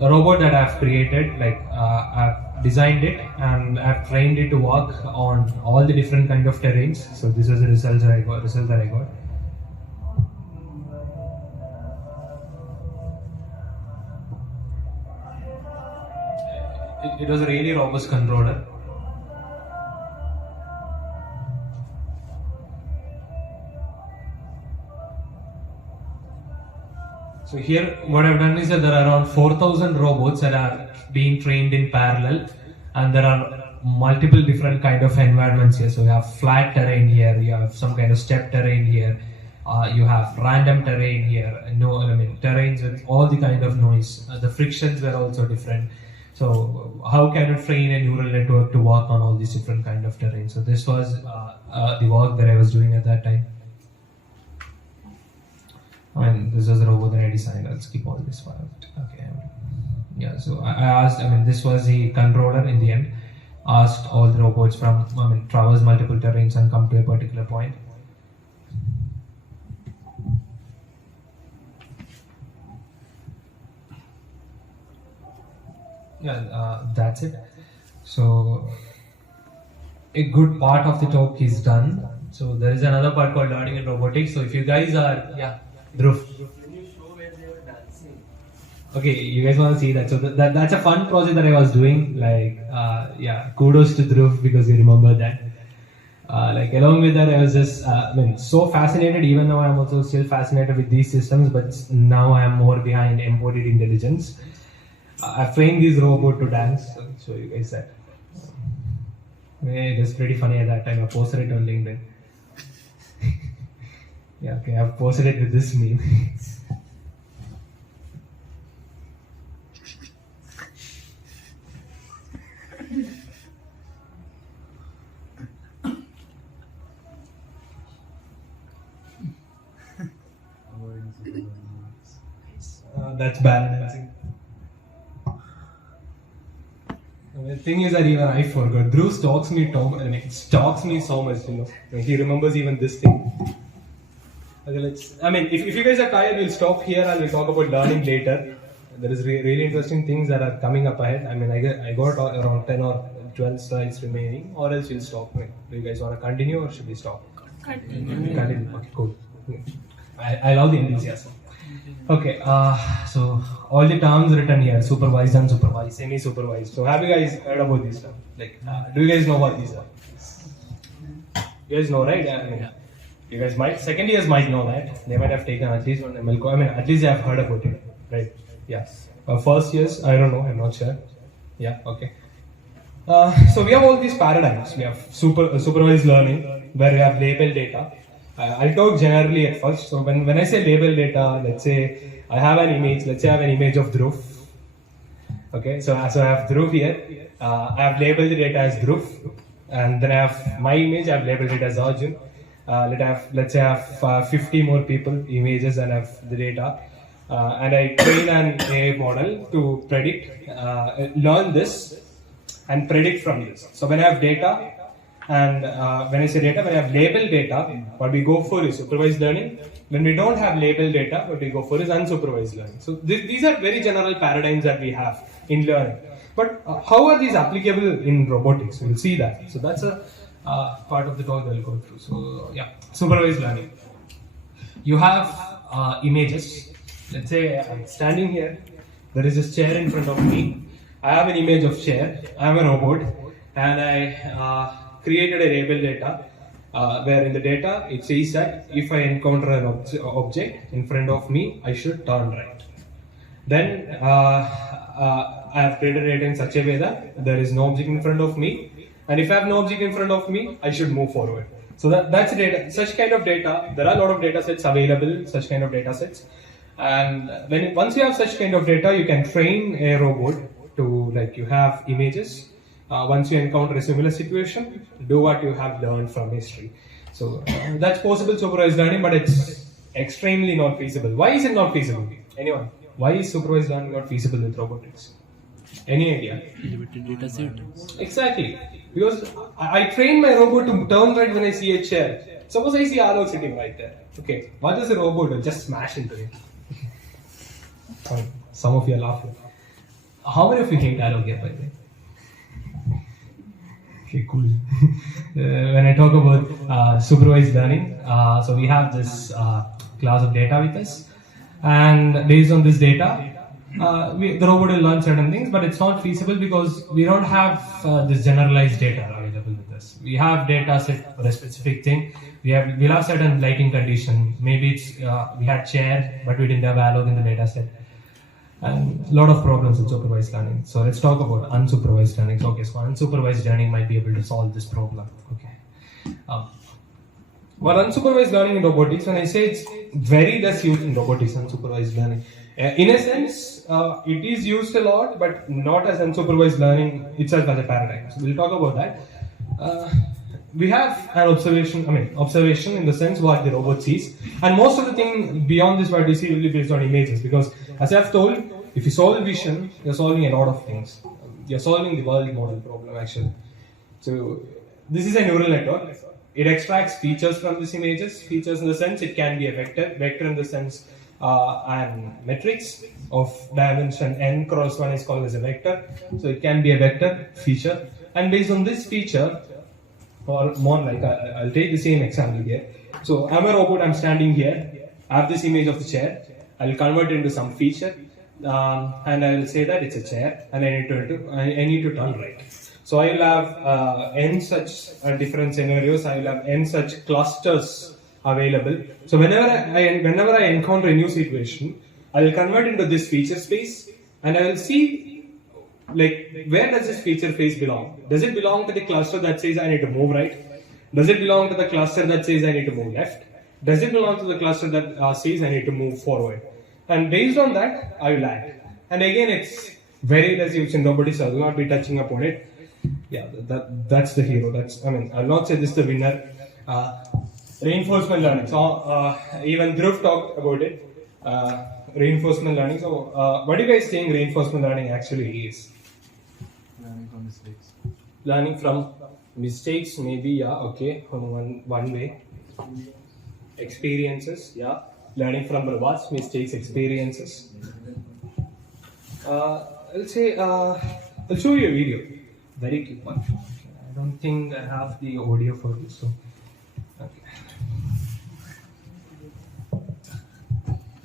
robot that I've created. Like I've designed it and I've trained it to work on all the different kind of terrains. So this was the result that I got. It was a really robust controller. So here what I've done is that there are around 4,000 robots that are being trained in parallel, and there are multiple different kind of environments here. So you have flat terrain here, you have some kind of step terrain here, you have random terrain here, terrains with all the kind of noise. The frictions were also different. So how can you train a neural network to work on all these different kind of terrain? So this was the work that I was doing at that time. And this was the robot that I designed. I'll skip all this part. Okay. Yeah, so I asked, this was the controller in the end. Asked all the robots from, traverse multiple terrains and come to a particular point. Yeah, that's it. So a good part of the talk is done. So there is another part called learning in robotics. So if you guys are, Dhruv. Can you show where they were dancing? Okay, you guys want to see that? So that's a fun project that I was doing. Like, kudos to Dhruv because he remembered that. Along with that, I was just so fascinated. Even though I'm also still fascinated with these systems, but now I am more behind embodied intelligence. I've trained this robot to dance. So I'll show you guys that. It was pretty funny at that time. I posted it on LinkedIn. Yeah, okay, I've posted it with this meme. That's bad. The thing is that even I forgot. Dhruv stalks me so much, He remembers even this thing. Okay, if you guys are tired, we'll stop here and we'll talk about learning later. There is really interesting things that are coming up ahead. I got around 10 or 12 slides remaining, or else we'll stop. Do you guys want to continue or should we stop? Continue. Okay, cool. I love the enthusiasm. Okay, so all the terms written here: supervised, unsupervised, semi-supervised. So have you guys heard about these stuff? Do you guys know what these are? You guys know, right? You guys second years might know that. They might have taken at least one ML. At least they have heard about it, right? Yes. First years, I don't know. I'm not sure. Yeah. Okay. So we have all these paradigms. We have supervised learning, where we have label data. I'll talk generally at first. So when I say label data, let's say I have an image. Let's say I have an image of Dhruv. Okay, so I have Dhruv here. I have labeled the data as Dhruv, and then I have my image. I have labeled it as Arjun. Let's say I have 50 more people images and I have the data, and I train an AI model to predict, learn this, and predict from this. So when I have data, and when I say data, when I have labeled data, what we go for is supervised learning. When we don't have labeled data, what we go for is unsupervised learning. So these are very general paradigms that we have in learning. But how are these applicable in robotics? We'll see that. So that's a part of the talk that we'll go through. So yeah, supervised learning. You have images. Let's say I'm standing here. There is this chair in front of me. I have an image of chair. I'm a robot, and I created a label data where in the data it says that if I encounter an object in front of me, I should turn right. Then I have created data in such a way that there is no object in front of me, and if I have no object in front of me, I should move forward. So that's data. Such kind of data, there are a lot of data sets available, such kind of data sets. And once you have such kind of data, you can train a robot to, like, you have images. Once you encounter a similar situation, do what you have learned from history. So that's possible supervised learning, but it's extremely not feasible. Why is it not feasible? Anyone? Why is supervised learning not feasible with robotics? Any idea? Limited data set. Exactly. Because I train my robot to turn right when I see a chair. Suppose I see Arlo sitting right there. Okay, what does a robot do? Just smash into it. Some of you are laughing. How many of you hate Arlo here, by the way? Okay, cool. When I talk about supervised learning, so we have this class of data with us, and based on this data, the robot will learn certain things, but it's not feasible because we don't have this generalized data available with us. We have data set for a specific thing. We'll have certain lighting condition. Maybe it's we had chair, but we didn't have analog in the data set. And a lot of problems with supervised learning. So let's talk about unsupervised learning. Okay, so unsupervised learning might be able to solve this problem. Okay. Well, unsupervised learning in robotics, when I say it's very less used in robotics, unsupervised learning. In a sense, it is used a lot, but not as unsupervised learning itself as a paradigm. So we'll talk about that. We have an observation in the sense what the robot sees, and most of the thing beyond this what we see will be based on images, because as I've told, if you solve vision, you're solving a lot of things. You're solving the world model problem actually. So this is a neural network. It extracts features from these images. Features in the sense it can be a vector in the sense and matrix of dimension n cross 1 is called as a vector. So it can be a vector feature, and based on this feature, or more like, I'll take the same example here. So I'm a robot, I'm standing here, I have this image of the chair, I'll convert it into some feature, and I'll say that it's a chair, and I need to turn right. So I will have n such different scenarios, I will have n such clusters available. So whenever I encounter a new situation, I will convert into this feature space, and I will see, like, where does this feature space belong? Does it belong to the cluster that says I need to move right? Does it belong to the cluster that says I need to move left? Does it belong to the cluster that says I need to move forward? And based on that, I will add. And again, it's very less used in robotics, so I will not be touching upon it. Yeah, that's the hero. I'll not say this is the winner. Reinforcement learning. So even Dhruv talked about it. Reinforcement learning. So what do you guys think reinforcement learning actually is? Learning from mistakes. Learning from mistakes, maybe, yeah, okay, one way. Experiences, yeah. Learning from robots, mistakes, experiences. I'll show you a video. Very quick one. I don't think I have the audio for this, so. Okay.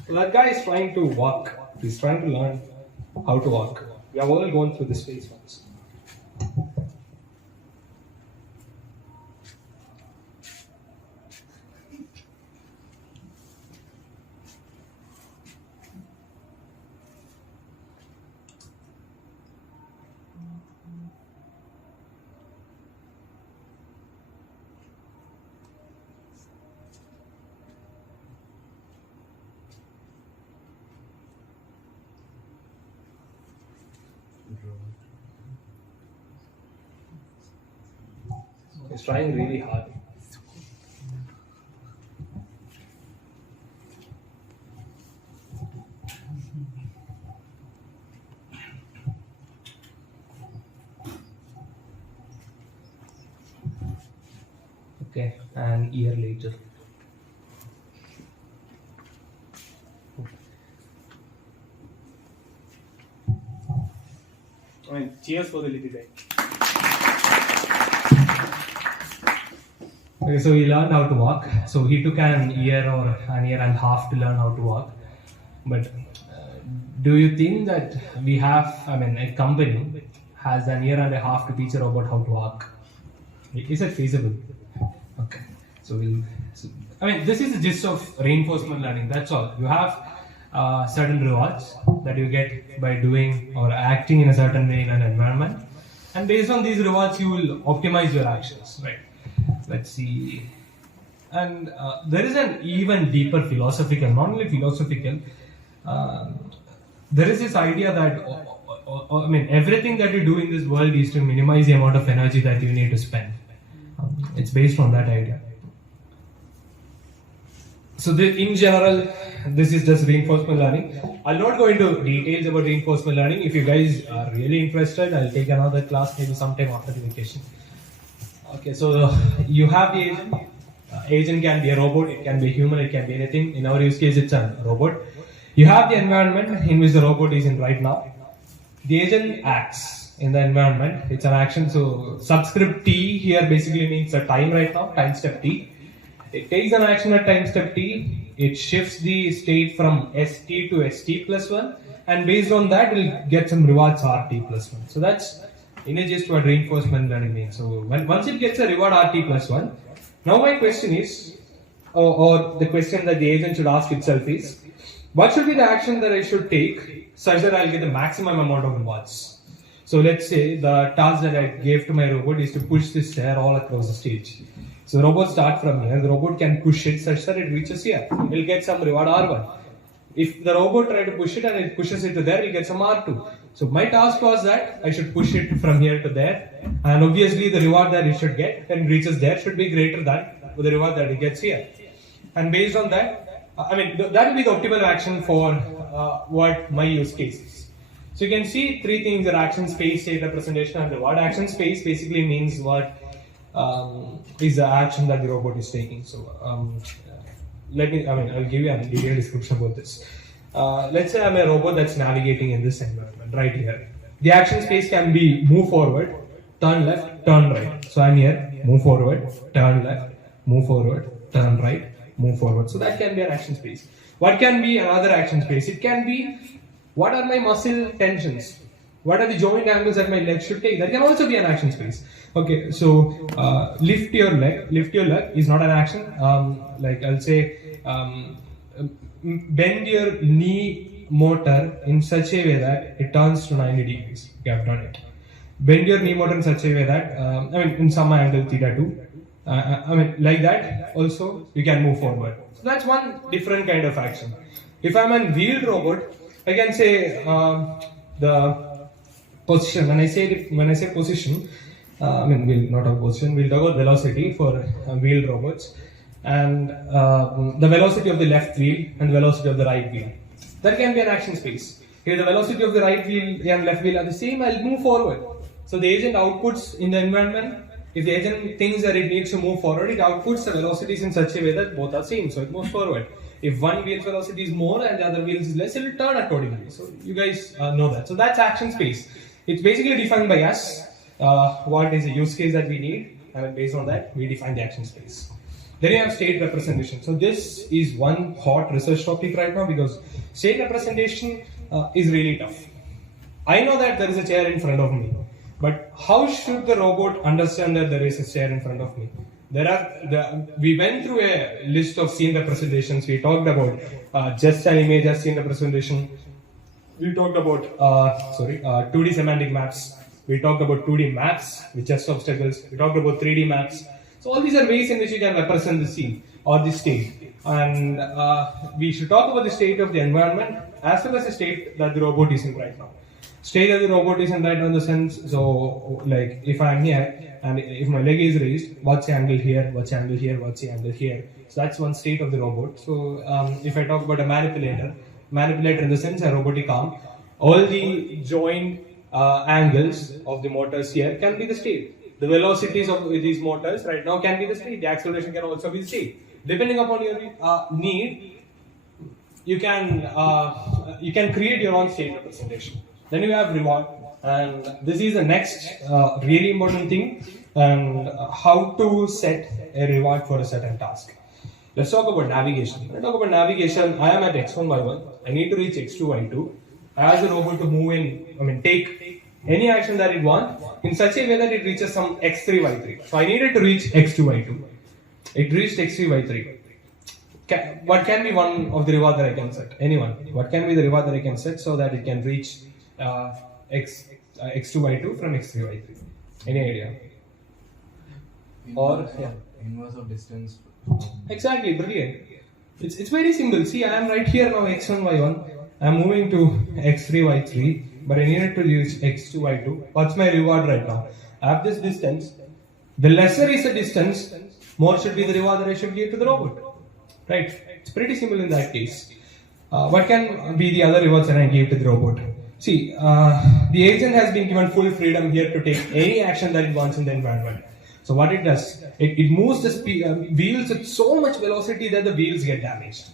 So that guy is trying to walk. He's trying to learn how to walk. We have all gone through this phase once. He's trying really hard. Okay, an year later. I mean, cheers for the little guy. Okay, so he learned how to walk. So he took an year or an year and a half to learn how to walk. But do you think that we have, I mean, a company has an year and a half to teach a robot how to walk? Is it feasible? Okay. So I mean, this is the gist of reinforcement learning. That's all. You have certain rewards that you get by doing or acting in a certain way in an environment, and based on these rewards, you will optimize your actions. Right? Let's see. And there is an even deeper philosophical, not only philosophical. There is this idea that I mean, everything that you do in this world is to minimize the amount of energy that you need to spend. It's based on that idea. So in general, this is just reinforcement learning. I'll not go into details about reinforcement learning. If you guys are really interested, I'll take another class maybe sometime after the vacation. Okay, so you have the agent. Agent can be a robot, it can be a human, it can be anything. In our use case, it's a robot. You have the environment in which the robot is in right now. The agent acts in the environment. It's an action. So subscript T here basically means a time right now, time step T. It takes an action at time step T. It shifts the state from ST to ST plus 1. And based on that, we'll get some rewards RT plus 1. So that's in a gist what reinforcement learning means. So once it gets a reward RT plus 1, now my question is, or the question that the agent should ask itself is, what should be the action that I should take such that I'll get the maximum amount of rewards? So let's say the task that I gave to my robot is to push this chair all across the stage. So the robot starts from here, the robot can push it such that it reaches here. It will get some reward R1. If the robot tries to push it and it pushes it to there, it will get some R2. So my task was that I should push it from here to there. And obviously the reward that it should get when it reaches there should be greater than the reward that it gets here. And based on that, I mean, that will be the optimal action for what my use case is. So you can see three things: that action space, state representation, and reward. Action space basically means what is the action that the robot is taking. So I'll give you a detailed description about this. Let's say I'm a robot that's navigating in this environment right here. The action space can be move forward, turn left, turn right. So I'm here, move forward, turn left, move forward, turn right, move forward. So that can be an action space. What can be another action space? It can be, what are my muscle tensions? What are the joint angles that my leg should take? That can also be an action space. Okay, so lift your leg. Lift your leg is not an action. Like I'll say, bend your knee motor in such a way that it turns to 90 degrees. You have done it. Bend your knee motor in such a way that, in some angle theta 2. Like that also you can move forward. So that's one different kind of action. If I'm a wheeled robot, I can say the position. When I say position, we'll not have position. We'll talk about velocity for wheeled robots, and the velocity of the left wheel and the velocity of the right wheel. That can be an action space. If the velocity of the right wheel and left wheel are the same, I'll move forward. So the agent outputs in the environment. If the agent thinks that it needs to move forward, it outputs the velocities in such a way that both are same, so it moves forward. If one wheel's velocity is more and the other wheel's is less, it will turn accordingly. So you guys know that. So that's action space. It's basically defined by us. What is the use case that we need, and based on that, we define the action space. Then you have state representation. So this is one hot research topic right now because state representation is really tough. I know that there is a chair in front of me. But how should the robot understand that there is a chair in front of me? We went through a list of scene representations. We talked about just an image as scene representation. We talked about 2D semantic maps. We talked about 2D maps with just obstacles. We talked about 3D maps. So all these are ways in which you can represent the scene or the state. And we should talk about the state of the environment as well as the state that the robot is in right now. state of the robot isn't right on the sense. So, like if I'm here and if my leg is raised, what's the angle here? What's the angle here? What's the angle here? So that's one state of the robot. So if I talk about a manipulator in the sense a robotic arm, all the joint angles of the motors here can be the state. The velocities of these motors right now can be the state. The acceleration can also be the state. Depending upon your need, you can create your own state representation. Then you have reward, and this is the next really important thing, and how to set a reward for a certain task. Let's talk about navigation. When I talk about navigation, I am at x1, y1. I need to reach x2, y2. I ask the robot to move in, take any action that it wants in such a way that it reaches some x3, y3. So I needed to reach x2, y2. It reached x3, y3. What can be one of the reward that I can set? Anyone? What can be the reward that I can set so that it can reach x2, y2 from x3, y3? Any idea? Inverse of distance. Exactly, brilliant. It's very simple. See, I am right here now, x1, y1. I am moving to x3, y3, but I needed to reach x2, y2. What's my reward right now? I have this distance. The lesser is the distance, more should be the reward that I should give to the robot. Right? It's pretty simple in that case. What can be the other rewards that I give to the robot? See, the agent has been given full freedom here to take any action that it wants in the environment. So what it does, it moves the wheels at so much velocity that the wheels get damaged.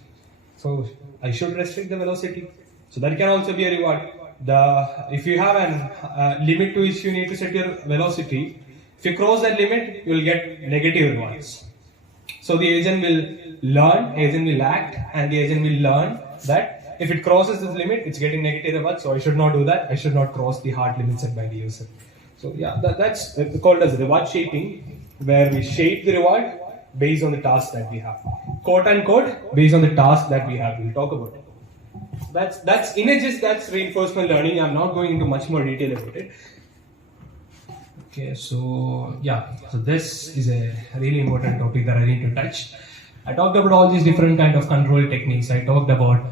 So I should restrict the velocity. So that can also be a reward. If you have a limit to which you need to set your velocity, if you cross that limit, you will get negative rewards. So the agent will learn, agent will act, and the agent will learn that if it crosses this limit, it's getting negative rewards. So I should not do that. I should not cross the hard limit set by the user. So yeah, that's called as reward shaping, where we shape the reward based on the task that we have. Quote unquote, based on the task that we have. We'll talk about it. That's images, that's reinforcement learning. I'm not going into much more detail about it. Okay, so yeah, so this is a really important topic that I need to touch. I talked about all these different kind of control techniques. I talked about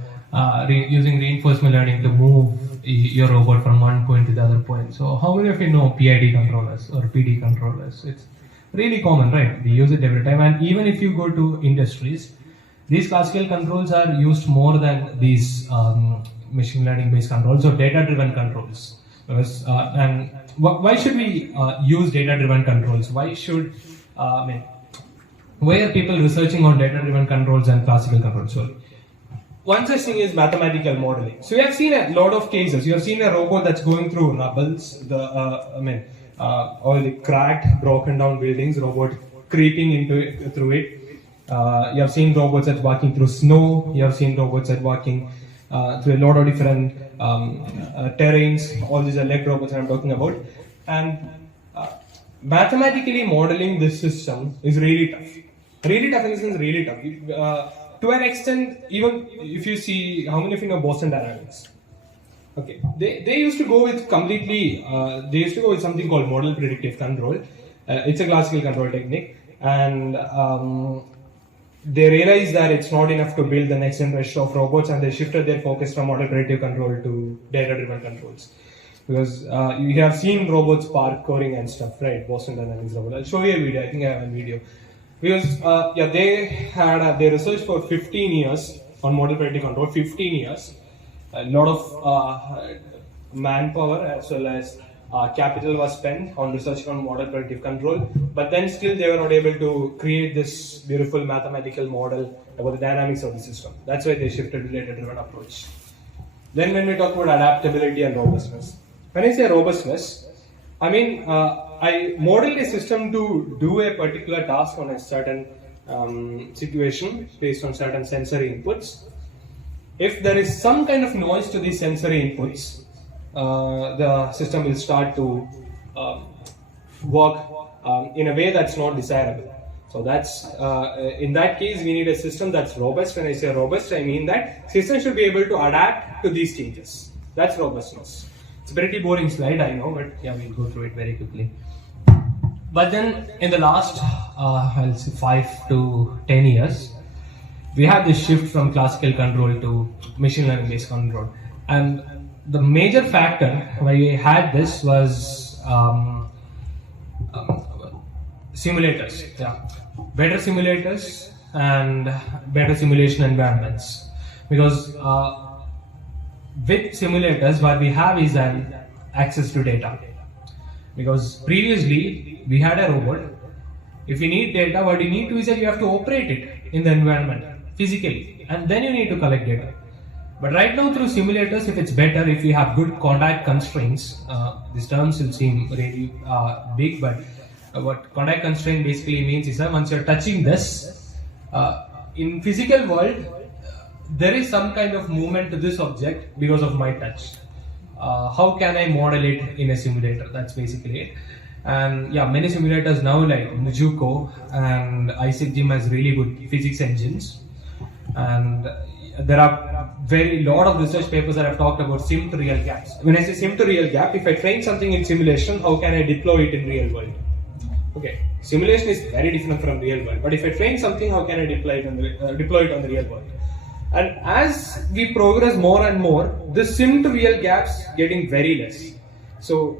using reinforcement learning to move your robot from one point to the other point. So how many of you know PID controllers or PD controllers? It's really common, right? We use it every time, and even if you go to industries, these classical controls are used more than these machine learning based controls or data driven controls. Because, and why should we use data driven controls? Why are people researching on data driven controls and classical controls? Sorry. One such thing is mathematical modeling. So you have seen a lot of cases. You have seen a robot that's going through rubbles, all the cracked, broken down buildings, robot creeping through it. You have seen robots that walking through snow. You have seen robots that walking through a lot of different terrains. All these are leg robots that I'm talking about. And mathematically modeling this system is really tough. Really tough in the sense really tough. To an extent, even if you see, how many of you know Boston Dynamics? Okay, they used to go with something called model predictive control. It's a classical control technique, and they realized that it's not enough to build the next generation of robots, and they shifted their focus from model predictive control to data-driven controls. Because you have seen robots parkouring and stuff, right? Boston Dynamics robot. I'll show you a video. I think I have a video. Because they researched for 15 years on model predictive control. 15 years. A lot of manpower as well as capital was spent on research on model predictive control, but then still they were not able to create this beautiful mathematical model about the dynamics of the system. That's why they shifted to data-driven approach. Then when we talk about adaptability and robustness, when I say robustness, I mean I modeled a system to do a particular task on a certain situation based on certain sensory inputs. If there is some kind of noise to these sensory inputs, the system will start to work in a way that's not desirable. So that's in that case we need a system that's robust. When I say robust, I mean that system should be able to adapt to these changes. That's robustness. It's a pretty boring slide, I know, but yeah, we'll go through it very quickly. But then in the last, I'll say 5 to 10 years, we had this shift from classical control to machine learning based control. And the major factor why we had this was simulators. Yeah, better simulators and better simulation environments. Because with simulators, what we have is an access to data. Because previously we had a robot. If you need data, what you need to is that you have to operate it in the environment physically, and then you need to collect data. But right now through simulators, if it's better, if you have good contact constraints, these terms will seem really big, but what contact constraint basically means is that once you're touching this, in physical world, there is some kind of movement to this object because of my touch. How can I model it in a simulator? That's basically it. And yeah, many simulators now like Mujuko and Isaac Gym has really good physics engines. And there are very lot of research papers that have talked about sim to real gaps. When I say sim to real gap, if I train something in simulation, how can I deploy it in real world? Okay, simulation is very different from real world. But if I train something, how can I deploy it on the real world? And as we progress more and more, the sim to real gaps getting very less. So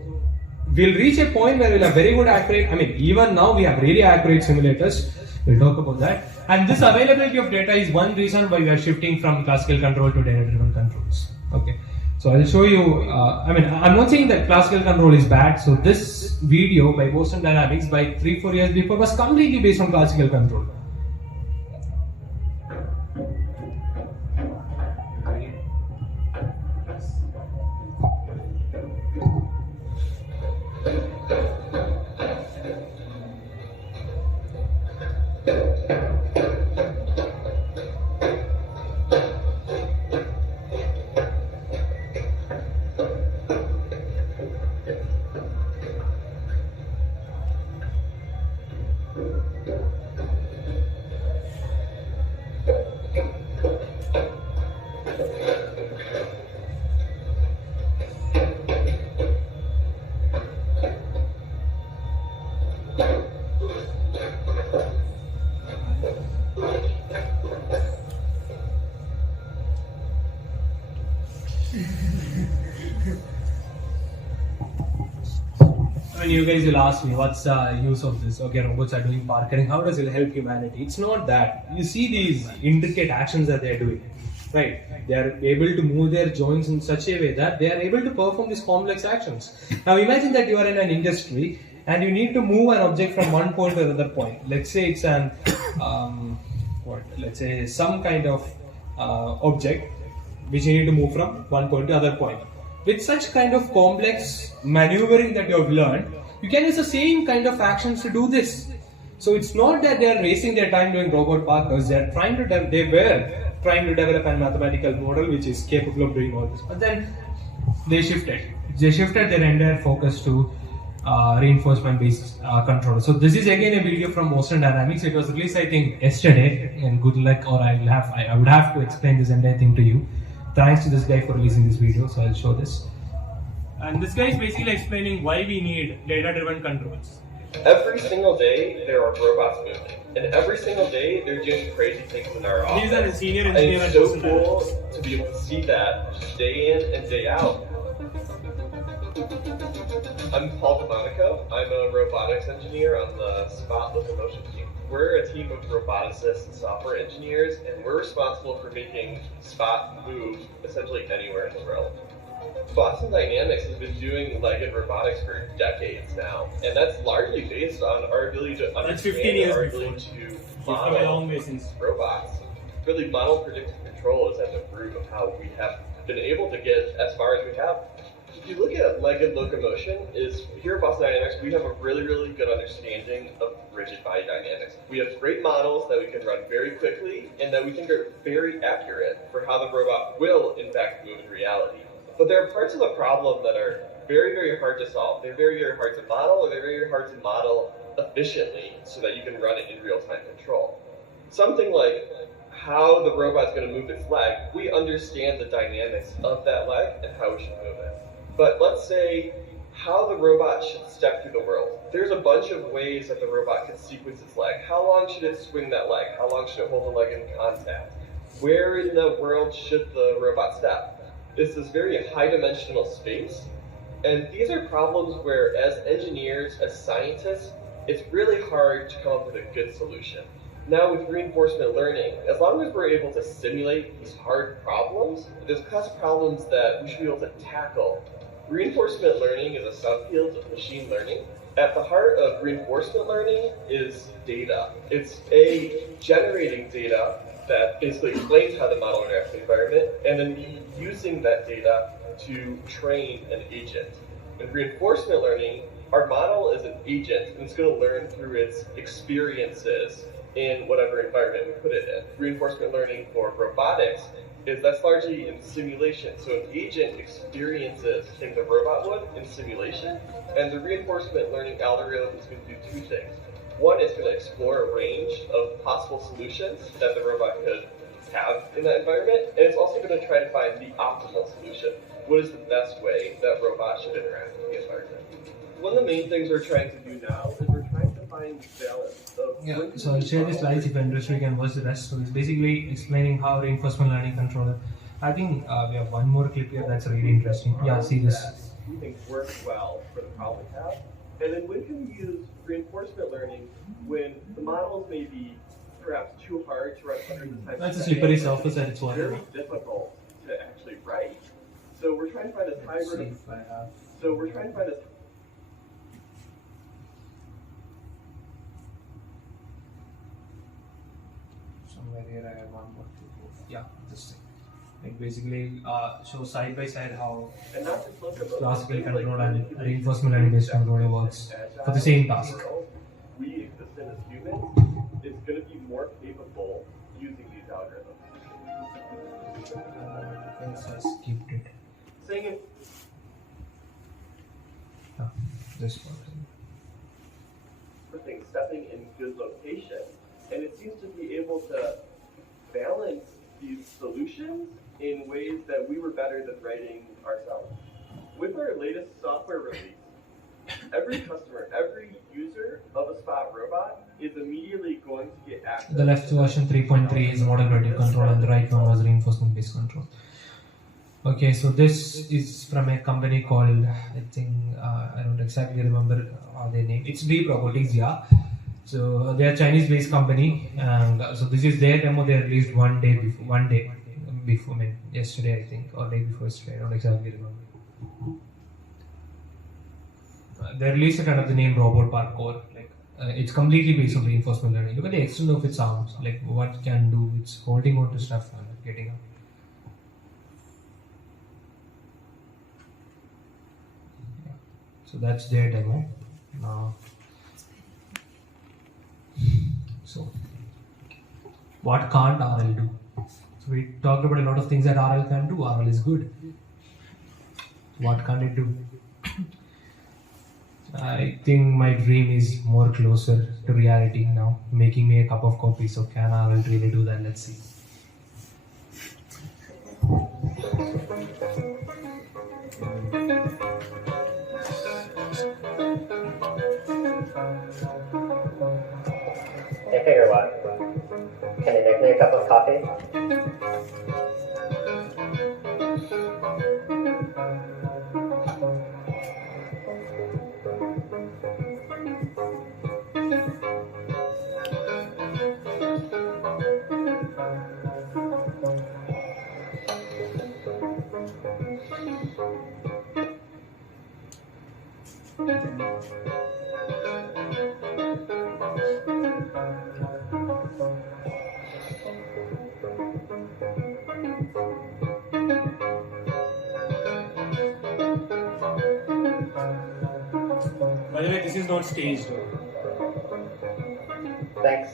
we'll reach a point where we'll have very good accurate, even now we have really accurate simulators. We'll talk about that. And this availability of data is one reason why we are shifting from classical control to data-driven controls. Okay, so I'll show you, I'm not saying that classical control is bad. So this video by Boston Dynamics by 3-4 years before was completely based on classical control. When you guys will ask me what's the use of this, okay, robots are doing parkering, how does it help humanity? It's not that. You see these intricate actions that they're doing, right? They are able to move their joints in such a way that they are able to perform these complex actions. Now imagine that you are in an industry and you need to move an object from one point to another point. Let's say it's an, let's say some kind of object which you need to move from one point to other point. With such kind of complex maneuvering that you have learned, you can use the same kind of actions to do this. So it's not that they are wasting their time doing robot parkers. They were trying to develop a mathematical model which is capable of doing all this. But then they shifted. They shifted their entire focus to reinforcement-based control. So this is again a video from Boston Dynamics. It was released, I think, yesterday. And good luck, or I would have to explain this entire thing to you. Thanks to this guy for releasing this video, so I'll show this. And this guy is basically explaining why we need data-driven controls. Every single day, there are robots moving. And every single day, they're doing crazy things in our office. He's a senior engineer and it's so cool to be able to see that day in and day out. I'm Paul DeMonico. I'm a robotics engineer on the Spot locomotion team. We're a team of roboticists and software engineers, and we're responsible for making Spot move essentially anywhere in the world. Boston Dynamics has been doing legged robotics for decades now, and that's largely based on our ability to understand our ability to model robots. Really, model predictive control is at the root of how we have been able to get as far as we have. If you look at legged locomotion, here at Boston Dynamics, we have a really, really good understanding of rigid body dynamics. We have great models that we can run very quickly and that we think are very accurate for how the robot will, in fact, move in reality. But there are parts of the problem that are very, very hard to solve. They're very, very hard to model, or they're very, very hard to model efficiently so that you can run it in real-time control. Something like how the robot's going to move its leg, we understand the dynamics of that leg and how we should move it. But let's say how the robot should step through the world. There's a bunch of ways that the robot could sequence its leg. How long should it swing that leg? How long should it hold the leg in contact? Where in the world should the robot step? is this very high-dimensional space. And these are problems where, as engineers, as scientists, it's really hard to come up with a good solution. Now with reinforcement learning, as long as we're able to simulate these hard problems, there's class of problems that we should be able to tackle. Reinforcement learning is a subfield of machine learning. At the heart of reinforcement learning is data. It's generating data that basically explains how the model interacts with the environment, and then using that data to train an agent. In reinforcement learning, our model is an agent, and it's going to learn through its experiences in whatever environment we put it in. Reinforcement learning for robotics that's largely in simulation. So an agent experiences things a robot would in simulation, and the reinforcement learning algorithm is going to do two things. One is going to explore a range of possible solutions that the robot could have in that environment, and it's also going to try to find the optimal solution. What is the best way that robots should interact with the environment? One of the main things we're trying to do now is we're trying to find balance of... Yeah, so I'll share the slides if interested, you can watch the rest. So it's basically explaining how reinforcement learning controller. I think we have one more clip here that's really interesting. Yeah, see this. We think works well for the problem we have. And then when can we use reinforcement learning when the models may be perhaps too hard to run hundreds of times? That's a slippery surface and it's very difficult to actually write. So we're trying to find this hybrid. So we're trying to find this. Somewhere here I have one more clip. Yeah, this thing. Like basically show side by side how classical control and reinforcement learning based controller works for the same task. We exist as humans is going to be more capable using these algorithms. I skipped it. Saying it. This one. Stepping in good location, and it seems to be able to balance these solutions in ways that we were better than writing ourselves. With our latest software release, every customer, every user of a Spot robot is immediately going to get access. The left version 3.3 is model predictive control and the right one was reinforcement based control. Okay, so this is from a company called, I think, I don't exactly remember their name. It's Deep Robotics, yeah. So they are Chinese based company, and so this is their demo they released one day before, I mean, yesterday I think, or day before yesterday, I don't exactly remember. They released it under the name Robot Parkour. Like it's completely based on reinforcement learning. Look at the extent of its arms, like what it can do. It's holding on to stuff and getting up. Yeah. So that's their demo. Now, so what can't RL do? So we talked about a lot of things that RL can do. RL is good. What can't it do? I think my dream is more closer to reality now, making me a cup of coffee. So can RL really do that? Let's see. Hey, figure what? Can you make me a cup of coffee? By the way, this is not staged. Thanks.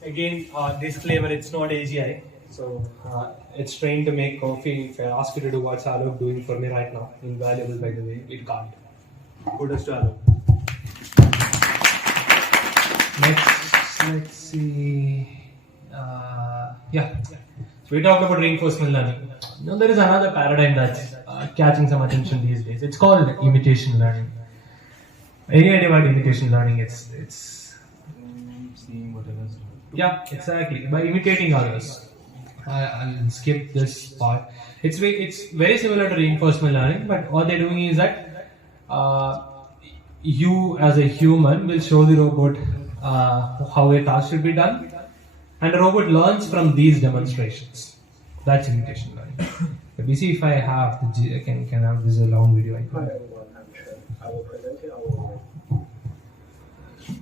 Again, disclaimer, it's not AGI. So it's trained to make coffee. If I ask you to do what Alok doing for me right now, invaluable by the way, it can't. Kudos to Arjun. Next, let's see. Yeah. So we talked about reinforcement learning. Now there is another paradigm that's catching some attention these days. It's called imitation learning. Any idea about imitation learning? It's seeing what others do. yeah, exactly. By imitating others. I'll skip this part. It's very similar to reinforcement learning, but what they're doing is that you as a human will show the robot how a task should be done, and the robot learns from these demonstrations. That's imitation learning. Let me see if I have the can have this is a long video. I think. Hi everyone, I'm Trent. I will present it. I will.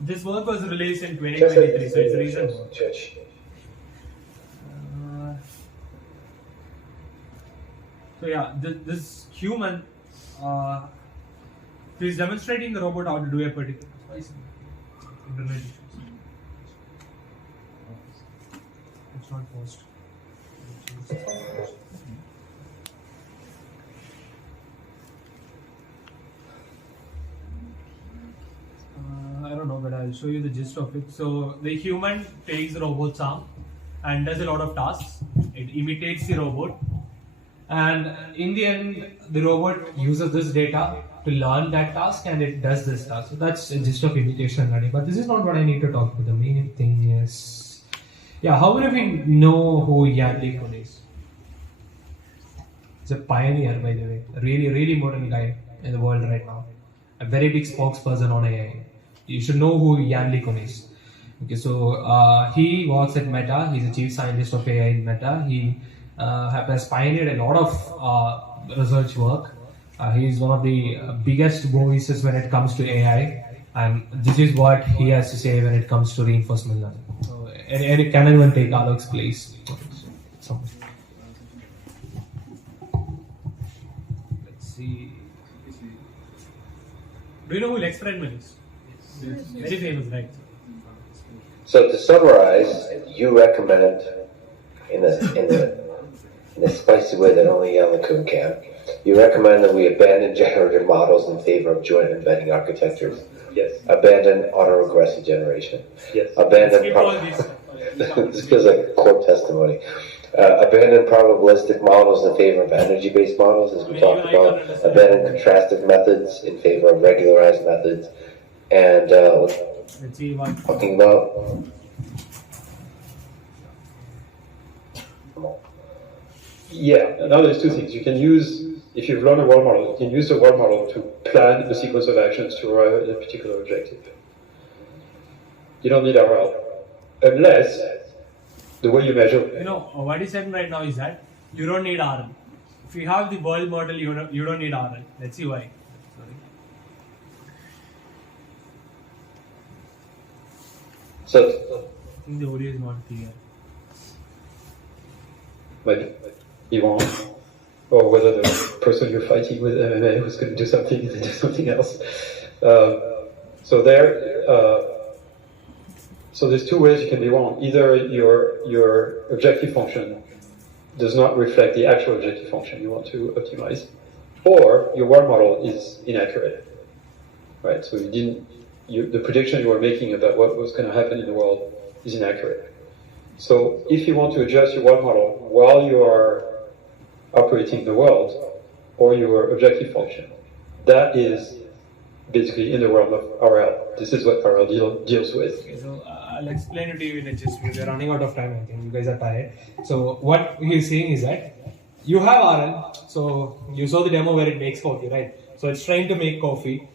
This work was released in 2023, so it's recent. So yeah, this human is demonstrating the robot how to do a particular internet issues. It's not post. I don't know, but I'll show you the gist of it. So the human takes the robot's arm and does a lot of tasks. It imitates the robot, and in the end, the robot uses this data to learn that task, and it does this task. So that's the gist of imitation learning. But this is not what I need to talk about. The main thing is, yeah, how many of you know who Yan Kun is? He's a pioneer, by the way, a really modern guy in the world right now. A very big spokesperson on AI. You should know who Yan Kun is. Okay, so he works at Meta. He's the chief scientist of AI in Meta. He has pioneered a lot of research work. He's one of the biggest voices when it comes to AI, and this is what he has to say when it comes to reinforcement learning. So, can anyone take Alok's place? So, let's see. Do you know who Lex Fridman is? Very famous, right? So to summarize, you recommend in a spicy way that only Yan can. You recommend that we abandon generative models in favor of joint embedding architectures. Yes. Abandon autoregressive generation. Yes. Abandon. This feels like court testimony. Abandon probabilistic models in favor of energy-based models, as we talked about. Abandon contrastive methods in favor of regularized methods. And talking about. Yeah, now there's two things. You can use, if you've learned a world model, you can use the world model to plan a sequence of actions to arrive at a particular objective. You don't need RL. Unless the way you measure. You know, what he's saying right now is that you don't need RL. If you have the world model, you don't need RL. Let's see why. So, I think the audio is not clear. Like, you want, or whether the person you're fighting with MMA who's going to do something and then do something else. So there's two ways you can be wrong. Either your objective function does not reflect the actual objective function you want to optimize, or your world model is inaccurate. Right? So the prediction you were making about what was going to happen in the world is inaccurate. So if you want to adjust your world model while you are operating the world or your objective function, that is basically in the realm of RL. This is what RL deals with. Okay, so I'll explain it to you in a gist. We're running out of time, I think. You guys are tired. So what he's saying is that you have RL. So you saw the demo where it makes coffee, right? So it's trying to make coffee.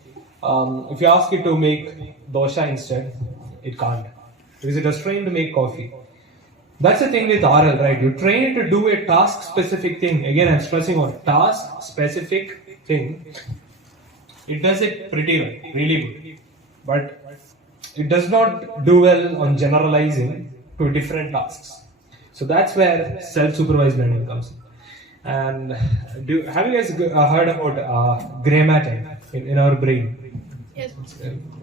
If you ask it to make dosha instead, it can't. Because it was trained to make coffee. That's the thing with RL, right? You train it to do a task-specific thing. Again, I'm stressing on task-specific thing. It does it pretty well, really good. But it does not do well on generalizing to different tasks. So that's where self-supervised learning comes in. And have you guys heard about gray matter in our brain? Yes.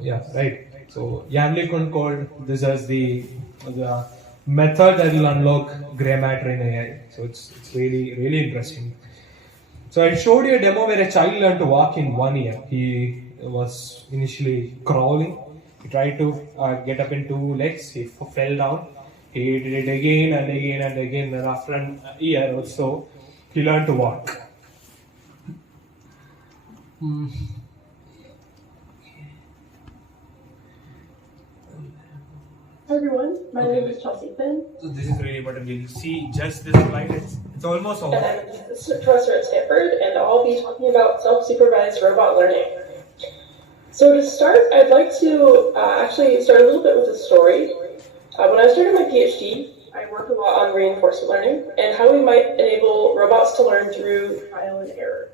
Yeah, right. So Yan Kun called this as the method that will unlock gray matter in AI. So it's really interesting. So I showed you a demo where a child learned to walk in 1 year. He was initially crawling. He tried to get up in 2 legs. He fell down. He did it again and again and again. And after a year or so, he learned to walk. Hi everyone, my name is Chelsea Finn. So this is really important. We'll see just this slide. It's almost over. And I'm an assistant professor at Stanford, and I'll be talking about self-supervised robot learning. So to start, I'd like to actually start a little bit with a story. When I started my PhD, I worked a lot on reinforcement learning and how we might enable robots to learn through trial and error.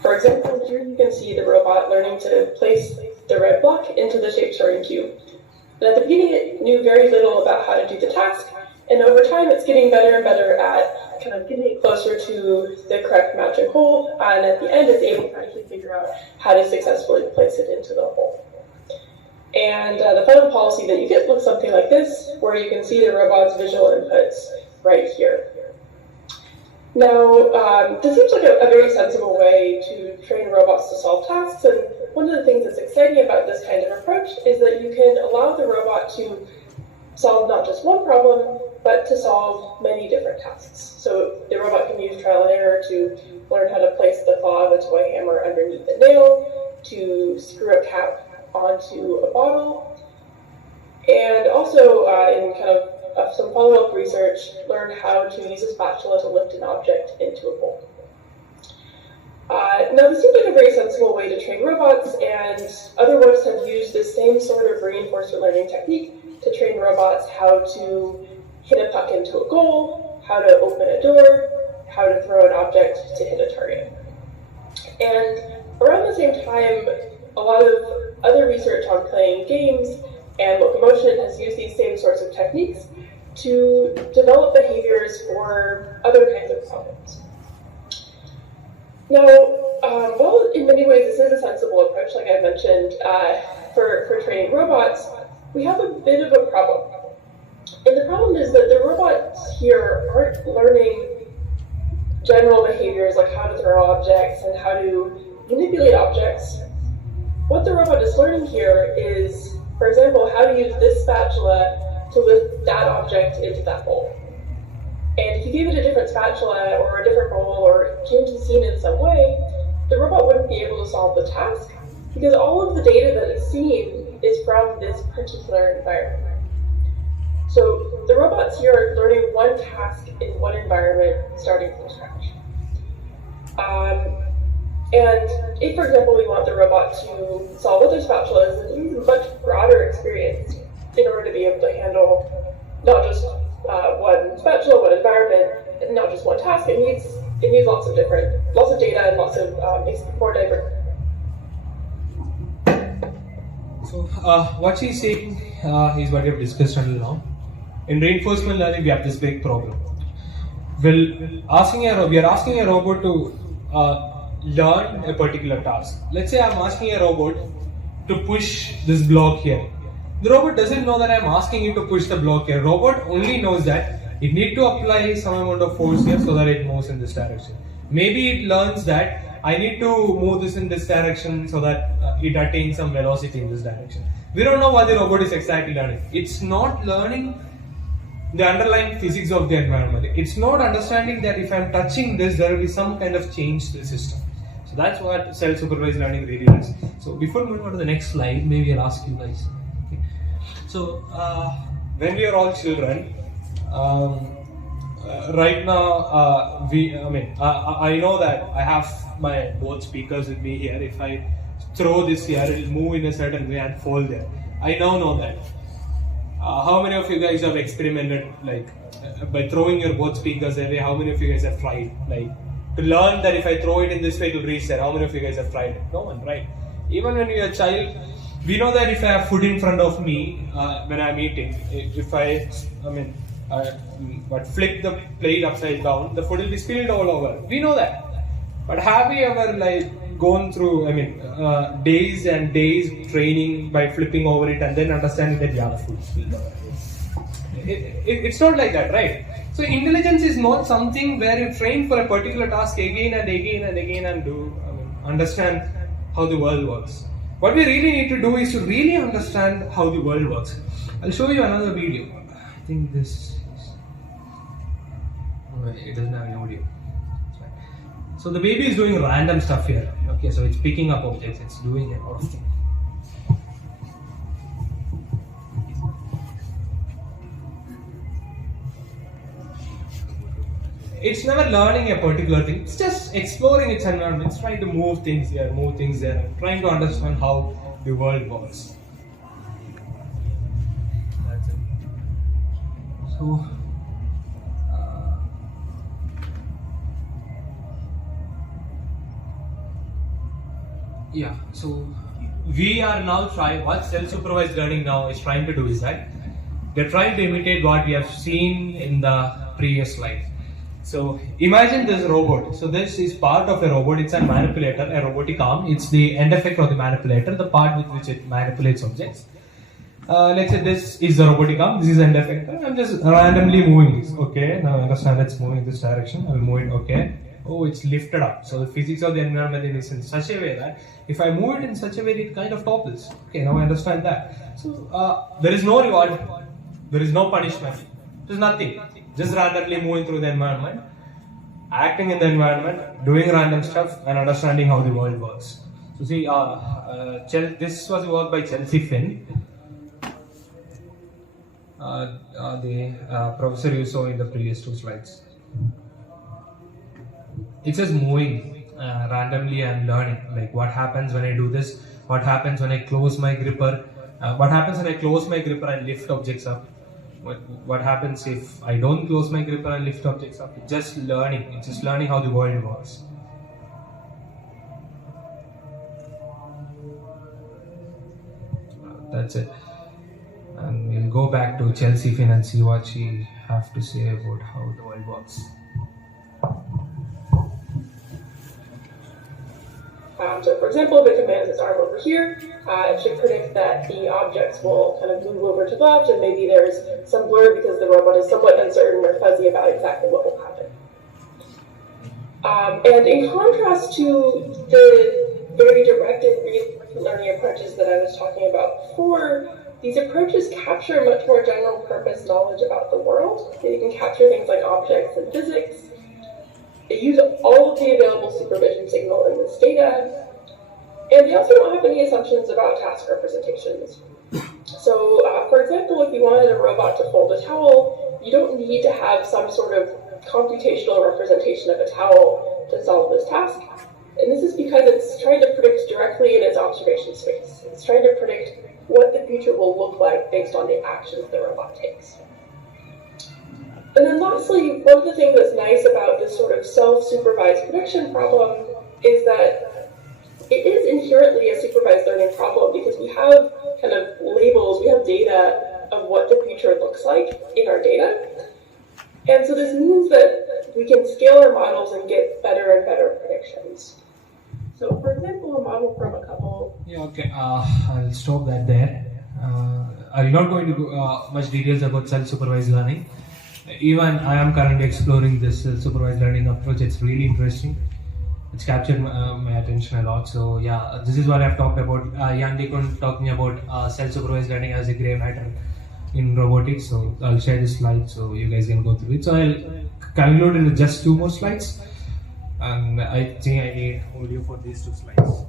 For example, here you can see the robot learning to place the red block into the shape sorting cube. And at the beginning, it knew very little about how to do the task, and over time, it's getting better and better at kind of getting it closer to the correct matching hole, and at the end, it's able to actually figure out how to successfully place it into the hole. And the final policy that you get looks something like this, where you can see the robot's visual inputs right here. Now, this seems like a very sensible way to train robots to solve tasks, and one of the things that's exciting about this kind of approach is that you can allow the robot to solve not just one problem, but to solve many different tasks. So the robot can use trial and error to learn how to place the claw of a toy hammer underneath the nail, to screw a cap onto a bottle, and also in kind of some follow-up research, learn how to use a spatula to lift an object into a bowl. Now, this seems like a very sensible way to train robots, and other works have used this same sort of reinforcement learning technique to train robots how to hit a puck into a goal, how to open a door, how to throw an object to hit a target. And around the same time, a lot of other research on playing games and locomotion has used these same sorts of techniques to develop behaviors for other kinds of problems. Now, well, in many ways, this is a sensible approach, like I mentioned, for training robots. We have a bit of a problem. And the problem is that the robots here aren't learning general behaviors like how to throw objects and how to manipulate objects. What the robot is learning here is, for example, how to use this spatula to lift that object into that bowl. And if you gave it a different spatula or a different bowl or change the scene in some way, the robot wouldn't be able to solve the task because all of the data that it's seen is from this particular environment. So the robots here are learning one task in one environment starting from scratch. And if, for example, we want the robot to solve other spatulas, then it needs a much broader experience in order to be able to handle not just one spatula, one environment, and not just one task. It needs lots of data and lots of more diverse. So what she's saying is what we have discussed until now. In reinforcement learning, we have this big problem. We are asking a robot to learn a particular task. Let's say I'm asking a robot to push this block here. The robot doesn't know that I'm asking it to push the block here. Robot only knows that it needs to apply some amount of force here so that it moves in this direction. Maybe it learns that I need to move this in this direction so that it attains some velocity in this direction. We don't know what the robot is exactly learning. It's not learning the underlying physics of the environment. It's not understanding that if I'm touching this, there will be some kind of change to the system. So that's what self-supervised learning really is. So before moving on to the next slide, maybe I'll ask you guys. Okay. So when we are all children, right now, I know that I have my both speakers with me here. If I throw this here, it will move in a certain way and fall there. I now know that. How many of you guys have experimented by throwing your both speakers away? How many of you guys have tried to learn that if I throw it in this way, it will reach there? How many of you guys have tried it? No one, right? Even when you're a child, we know that if I have food in front of me when I'm eating, if I flip the plate upside down, the food will be spilled all over. We know that. But have we ever gone through days and days training by flipping over it and then understanding that the food spilled over? It's not like that, right? So intelligence is not something where you train for a particular task again and again and again and understand how the world works. What we really need to do is to really understand how the world works. I'll show you another video. I think this is... Oh, it doesn't have any audio. So the baby is doing random stuff here. Okay, so it's picking up objects, it's doing a lot of things. It's never learning a particular thing, it's just exploring its environment, it's trying to move things here, move things there, and trying to understand how the world works. That's it. So, yeah, so we are now trying, what self-supervised learning now is trying to do is that they're trying to imitate what we have seen in the previous slide. So imagine this robot. So this is part of a robot, it's a manipulator, a robotic arm. It's the end effect of the manipulator, the part with which it manipulates objects. Let's say this is the robotic arm, this is the end effector. I'm just randomly moving this. Okay, now I understand it's moving this direction. I'll move it, okay. Oh, it's lifted up. So the physics of the environment is in such a way that if I move it in such a way, it kind of topples. Okay, now I understand that. So there is no reward, there is no punishment, there's nothing. Just randomly moving through the environment, acting in the environment, doing random stuff, and understanding how the world works. So see, this was a work by Chelsea Finn. The professor you saw in the previous two slides. It's just moving randomly and learning. Like what happens when I do this? What happens when I close my gripper? What happens when I close my gripper and lift objects up? What happens if I don't close my gripper and lift objects up? It's just learning. It's just learning how the world works. That's it. And we'll go back to Chelsea Finn and see what she has to say about how the world works. So for example, if it commands its arm over here, it should predict that the objects will kind of move over to the left, and maybe there's some blur because the robot is somewhat uncertain or fuzzy about exactly what will happen. And in contrast to the very directed reinforcement learning approaches that I was talking about before, these approaches capture much more general purpose knowledge about the world. You can capture things like objects and physics. They use all of the available supervision signal in this data, and they also don't have any assumptions about task representations. So, for example, if you wanted a robot to fold a towel, you don't need to have some sort of computational representation of a towel to solve this task. And this is because it's trying to predict directly in its observation space. It's trying to predict what the future will look like based on the actions the robot takes. And then lastly, one of the things that's nice about this sort of self-supervised prediction problem is that it is inherently a supervised learning problem because we have kind of labels, we have data of what the future looks like in our data. And so this means that we can scale our models and get better and better predictions. So for example, a model from a couple... Yeah, okay, I'll stop that there. I'm not going to go much details about self-supervised learning. Even I am currently exploring this supervised learning approach. It's really interesting. It's captured my attention a lot. So yeah, this is what I've talked about. Jan Dekun talking about self-supervised learning as a grey matter in robotics. So I'll share this slide so you guys can go through it. So I'll conclude in just 2 more slides. And I think I need audio for these 2 slides.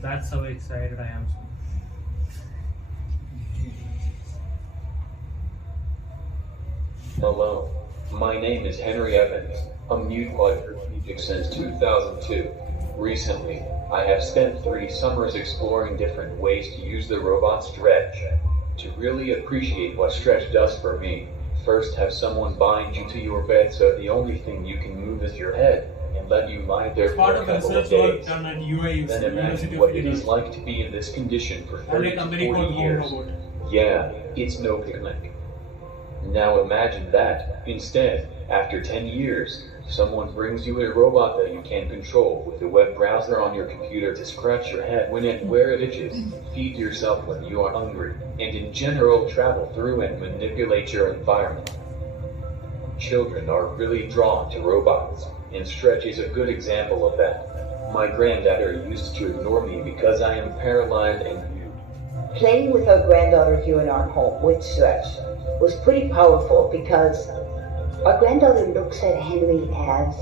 That's how excited I am. Hello, my name is Henry Evans. I'm new quadriplegic since 2002. Recently, I have spent 3 summers exploring different ways to use the robot Stretch. To really appreciate what Stretch does for me, first have someone bind you to your bed so the only thing you can move is your head and let you lie there for a couple of days. Then imagine what it is like to be in this condition for 30 to 40 years. Yeah, it's no picnic. Now imagine that, instead, after 10 years, someone brings you a robot that you can control with a web browser on your computer to scratch your head when and where it itches, feed yourself when you are hungry, and in general travel through and manipulate your environment. Children are really drawn to robots, and Stretch is a good example of that. My granddaughter used to ignore me because I am paralyzed and mute. Playing with our granddaughter here in our home with Stretch was pretty powerful because our granddaughter looks at Henry as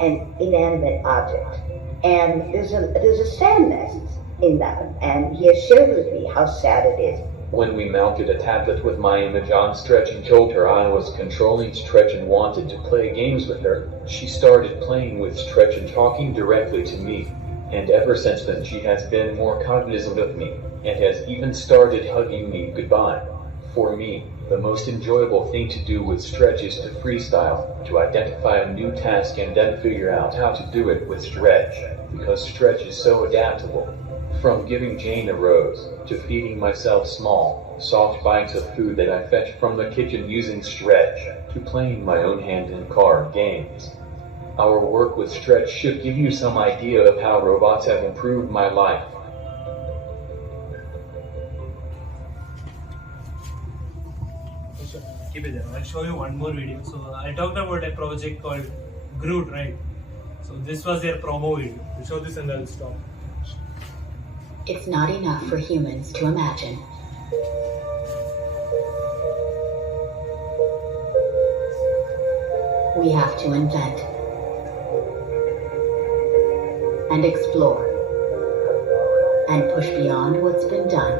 an inanimate object. And there's a sadness in that. And he has shared with me how sad it is. When we mounted a tablet with my image on Stretch and told her I was controlling Stretch and wanted to play games with her, she started playing with Stretch and talking directly to me. And ever since then she has been more cognizant of me, and has even started hugging me goodbye. For me, the most enjoyable thing to do with Stretch is to freestyle, to identify a new task and then figure out how to do it with Stretch, because Stretch is so adaptable. From giving Jane a rose, to feeding myself small, soft bites of food that I fetch from the kitchen using Stretch, to playing my own hand in car games. Our work with Stretch should give you some idea of how robots have improved my life. Keep it there. I'll show you one more video. So I talked about a project called Groot, right? So this was their promo video. I'll show this and I'll stop. It's not enough for humans to imagine. We have to invent and explore and push beyond what's been done.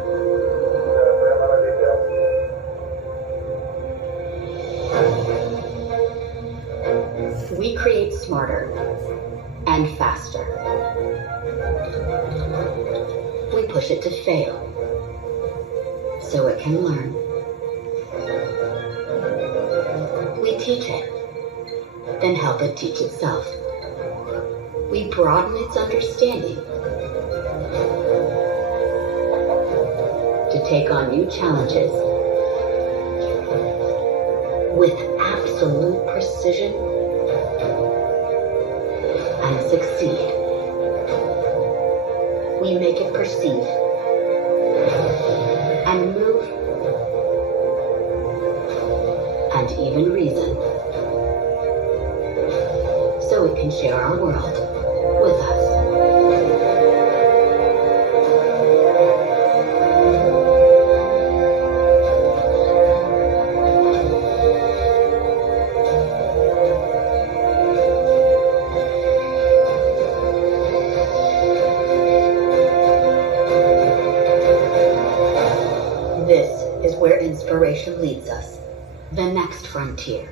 We create smarter and faster. We push it to fail so it can learn. We teach it, then help it teach itself. We broaden its understanding to take on new challenges with absolute precision and succeed. We make it perceive and move and even reason so it can share our world with us. Inspiration leads us, the next frontier.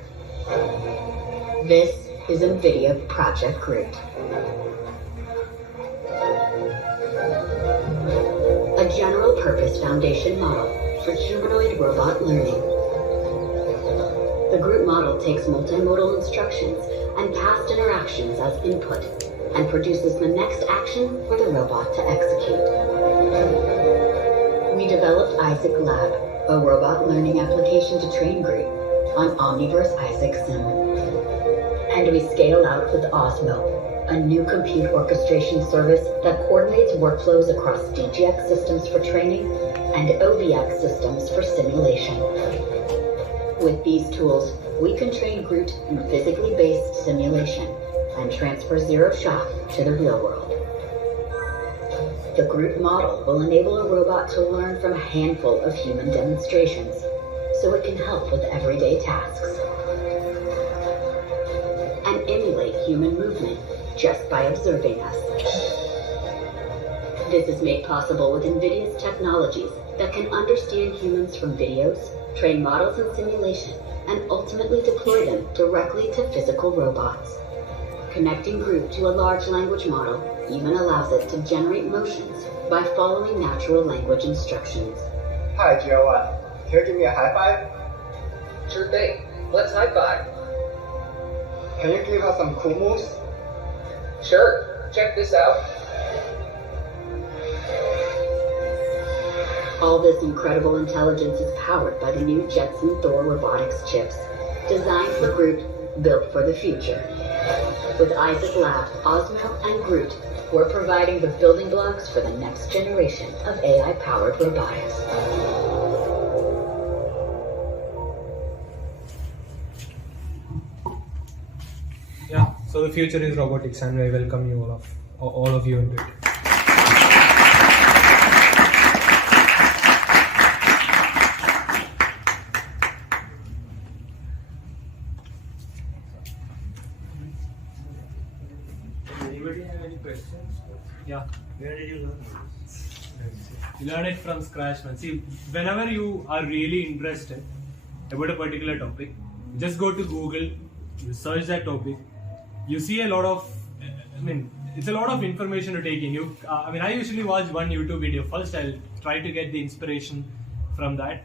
This is NVIDIA Project Groot. A general-purpose foundation model for humanoid robot learning. The Groot model takes multimodal instructions and past interactions as input and produces the next action for the robot to execute. We developed Isaac Lab, a robot learning application to train Groot on Omniverse Isaac Sim. And we scale out with Osmo, a new compute orchestration service that coordinates workflows across DGX systems for training and OVX systems for simulation. With these tools, we can train Groot in physically based simulation and transfer zero shock to the real world. The Groot model will enable a robot to learn from a handful of human demonstrations, so it can help with everyday tasks. And emulate human movement just by observing us. This is made possible with NVIDIA's technologies that can understand humans from videos, train models in simulation, and ultimately deploy them directly to physical robots. Connecting Groot to a large language model even allows it to generate motions by following natural language instructions. Hi, Joe. Can you give me a high five? Sure thing. Let's high five. Can you give us some cool moves? Sure. Check this out. All this incredible intelligence is powered by the new Jetson Thor robotics chips, designed for Groot, built for the future. With Isaac Lab, Osmo, and Groot, we're providing the building blocks for the next generation of AI-powered robotics. Yeah, so the future is robotics, and I welcome you all of all of you into it. Anybody have any questions? Yeah. Where did you learn this? You learn it from scratch, man. See, whenever you are really interested about a particular topic, just go to Google, you search that topic, you see a lot of, it's a lot of information to take in. I usually watch one YouTube video first. I'll try to get the inspiration from that,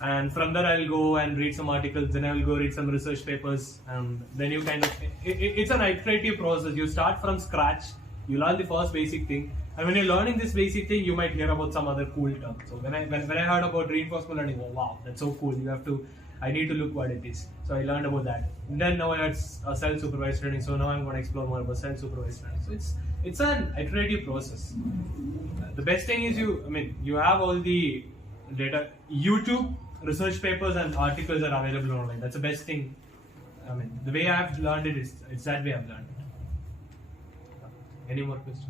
and from there I'll go and read some articles. Then I will go read some research papers, and then you kind of it's an iterative process. You start from scratch. You learn the first basic thing, and when you're learning this basic thing, you might hear about some other cool term. So when I heard about reinforcement learning, oh wow, that's so cool. I need to look what it is. So I learned about that. And then now I had self-supervised learning. So now I'm going to explore more about self-supervised learning. So it's an iterative process. The best thing is you have all the data. YouTube research papers and articles are available online. That's the best thing. The way I've learned it is it's that way I've learned it. Any more questions?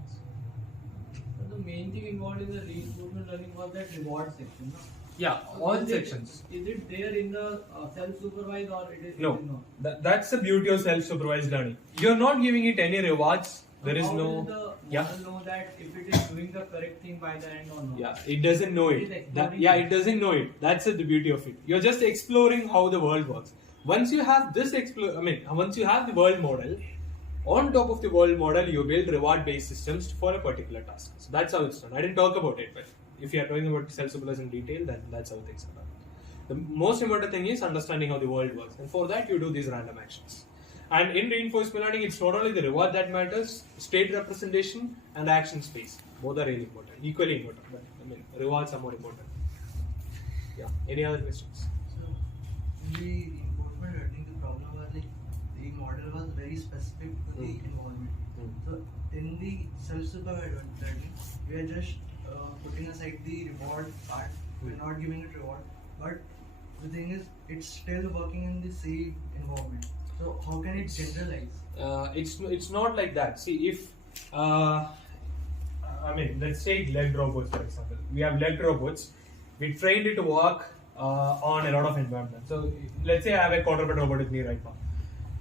The main thing involved in the reinforcement learning was that reward section. No? Yeah, all sections. Is it there in the self-supervised or it is No, not? that's the beauty of self-supervised learning. You're not giving it any rewards. There is How no. does the model know that if it is doing the correct thing by the end or not? Yeah, it doesn't know it. It doesn't know it. That's the beauty of it. You're just exploring how the world works. Once you have this once you have the world model, on top of the world model, you build reward-based systems for a particular task. So that's how it's done. I didn't talk about it, but if you are talking about self-supervised in detail, then that's how things are done. The most important thing is understanding how the world works, and for that you do these random actions. And in reinforcement learning, it's not only the reward that matters, state representation and action space. Both are really important, equally important, but rewards are more important. Yeah. Any other questions? So, in the reinforcement learning, the problem was like the model was very specific to the environment. So, in the self-supervised learning, we are just putting aside the reward part. We're not giving it reward, but the thing is, it's still working in the same environment. So how can it generalize? It's not like that. See, if let's take legged robots for example. We have legged robots. We trained it to work on a lot of environments. So let's say I have a quadruped robot with me right now.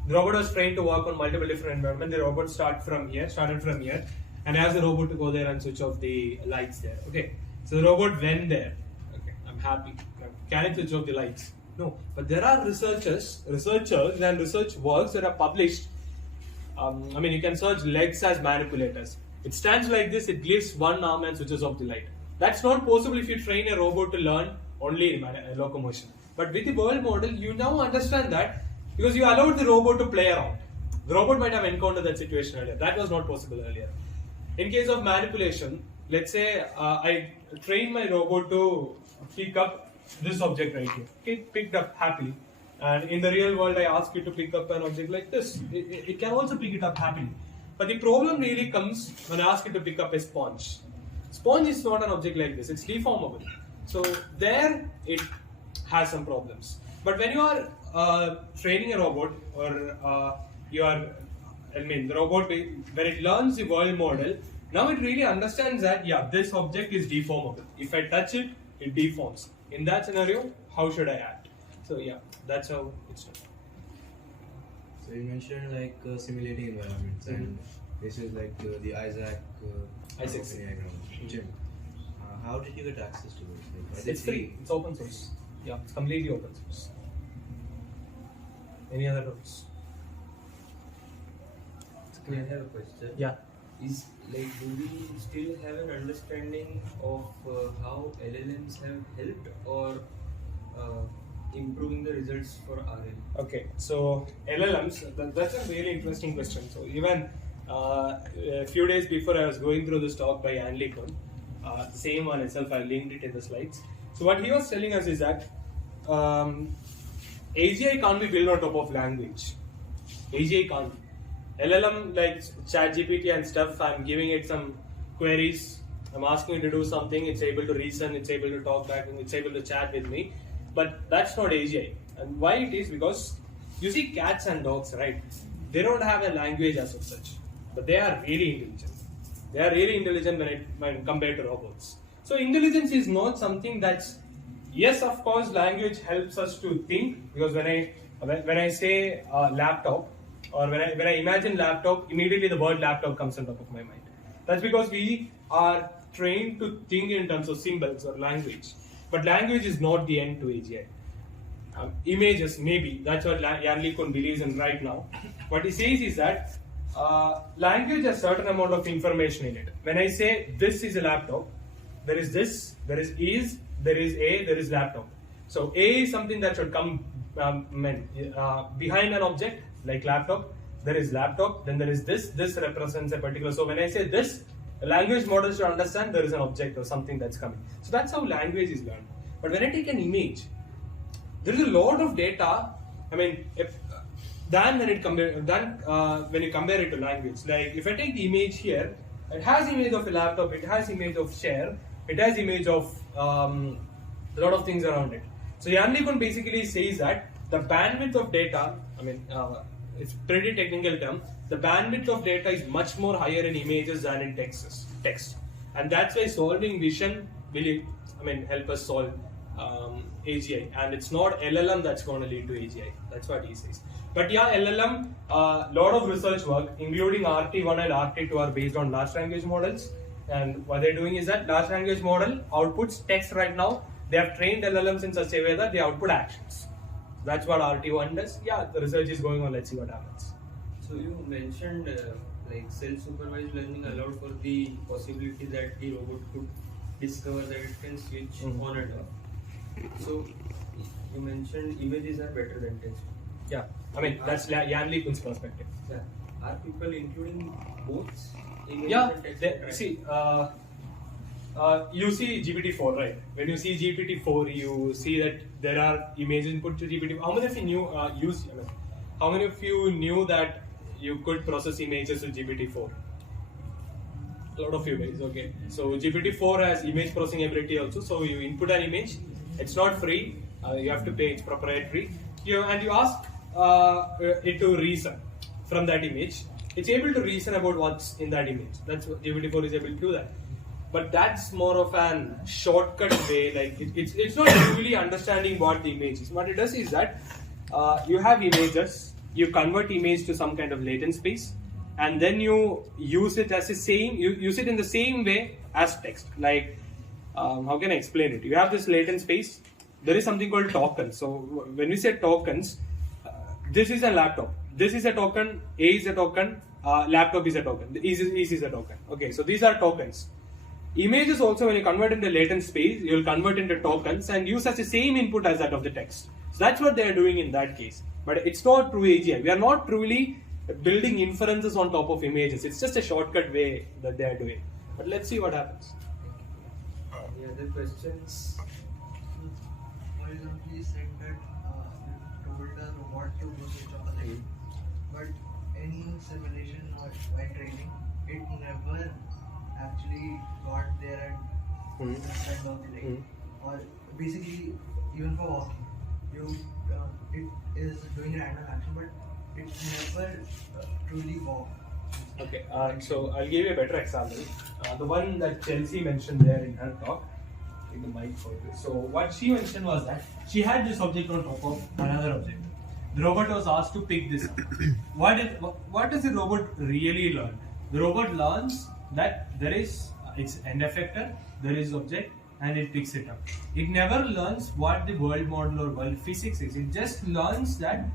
The robot was trained to work on multiple different environments. The robot started from here, and asked the robot to go there and switch off the lights there. Okay. So the robot went there. Okay, I'm happy. Can it switch off the lights? No, but there are researchers and research works that are published. You can search legs as manipulators. It stands like this, it lifts one arm and switches off the light. That's not possible if you train a robot to learn only in locomotion. But with the world model, you now understand that because you allowed the robot to play around. The robot might have encountered that situation earlier. That was not possible earlier. In case of manipulation, let's say I train my robot to pick up this object right here. It picked up happily. And in the real world, I ask you to pick up an object like this. It can also pick it up happily. But the problem really comes when I ask it to pick up a sponge. Sponge is not an object like this. It's deformable. So there it has some problems. But when you are training a robot or the robot, when it learns the world model, now it really understands that, this object is deformable. If I touch it, it deforms. In that scenario, how should I act? So that's how it's done. So you mentioned like simulating environments, and this is like the Isaac gym. How did you get access to this? It's free. It's open source. Yeah, it's completely open source. Any other doubts? I have a question. Yeah. Is do we still have an understanding of how LLMs have helped or improving the results for RL? Okay, so LLMs, that's a really interesting question. So even a few days before I was going through this talk by Andy Kuhn, the same one itself, I linked it in the slides. So what he was telling us is that AGI can't be built on top of language. AGI can't be. LLM like ChatGPT and stuff, I'm giving it some queries, I'm asking it to do something, it's able to reason, it's able to talk back, and it's able to chat with me. But that's not AGI. And why it is? Because you see cats and dogs, right? They don't have a language as of such, but they are really intelligent. They are really intelligent when compared to robots. So intelligence is not something that's, yes, of course, language helps us to think, because when I say laptop, or when I imagine laptop, immediately the word laptop comes on top of my mind. That's because we are trained to think in terms of symbols or language. But language is not the end to AGI. Images, maybe, that's what Jan LeCun believes in right now. What he says is that language has certain amount of information in it. When I say this is a laptop, there is this, there is there is laptop. So A is something that should come behind an object like laptop. There is laptop, then there is this represents a particular. So when I say this, the language model should understand there is an object or something that's coming. So that's how language is learned. But when I take an image, there is a lot of data. I mean, when you compare it to language, like if I take the image here, it has image of a laptop, it has image of chair, it has image of a lot of things around it. So Jan LeCun basically says that the bandwidth of data, I mean, it's pretty technical term, the bandwidth of data is much more higher in images than in text. And that's why solving vision will help us solve AGI, and it's not LLM that's going to lead to AGI. That's what he says. But yeah, LLM, lot of research work, including RT1 and RT2, are based on large language models. And what they're doing is that large language model outputs text right now. They have trained LLMs in such a way that they output actions. That's what RT1 does. Yeah, the research is going on. Let's see what happens. So you mentioned like self-supervised learning allowed for the possibility that the robot could discover that it can switch on and off. So you mentioned images are better than text. Yeah, I mean that's Jan LeCun's perspective. Yeah, are people including both images and text? See, you see GPT-4, right? When you see GPT-4, you see that there are images input to GPT. How many of you knew how many of you knew that you could process images with GPT-4? A lot of you guys, okay. So GPT-4 has image processing ability also. So you input an image, it's not free. You have to pay, it's proprietary. And you ask it to reason from that image. It's able to reason about what's in that image. That's what GPT-4 is able to do that. But that's more of an shortcut way. Like it's not really understanding what the image is. What it does is that you have images, you convert image to some kind of latent space, and then you use it as you use it in the same way as text. Like how can I explain it? You have this latent space. There is something called tokens. So when we say tokens, this is a laptop. This is a token. A is a token. Laptop is a token. Is a token. Okay, so these are tokens. Images also, when you convert into latent space, you will convert into tokens and use as the same input as that of the text. So that's what they are doing in that case. But it's not true AGI. We are not truly building inferences on top of images. It's just a shortcut way that they are doing. But let's see what happens. Any other questions? For example, you said that you told the robot to go switch off the light, but in simulation or by training, it never actually got there and turned off the light. Or basically, even for walking, it is doing random action, but it never truly walked. Okay, so I'll give you a better example. The one that Chelsea mentioned there in her talk. Take the mic for this. So what she mentioned was that she had this object on top of another object. The robot was asked to pick this up. What does the robot really learn? The robot learns that it's end effector, there is object, and it picks it up. It never learns what the world model or world physics is. It just learns that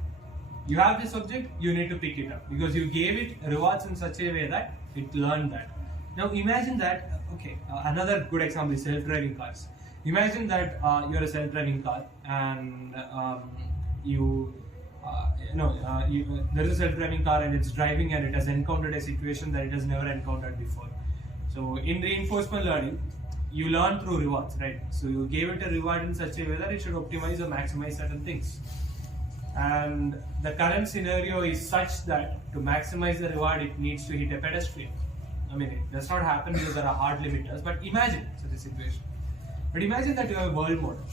you have this object, you need to pick it up because you gave it rewards in such a way that it learned that. Now imagine that, another good example is self-driving cars. Imagine that you're a self-driving car and there is a self-driving car and it's driving and it has encountered a situation that it has never encountered before. So in reinforcement learning, you learn through rewards, right? So you gave it a reward in such a way that it should optimize or maximize certain things. And the current scenario is such that to maximize the reward, it needs to hit a pedestrian. I mean, it does not happen because there are hard limiters, but imagine such a situation. But imagine that you have a world model.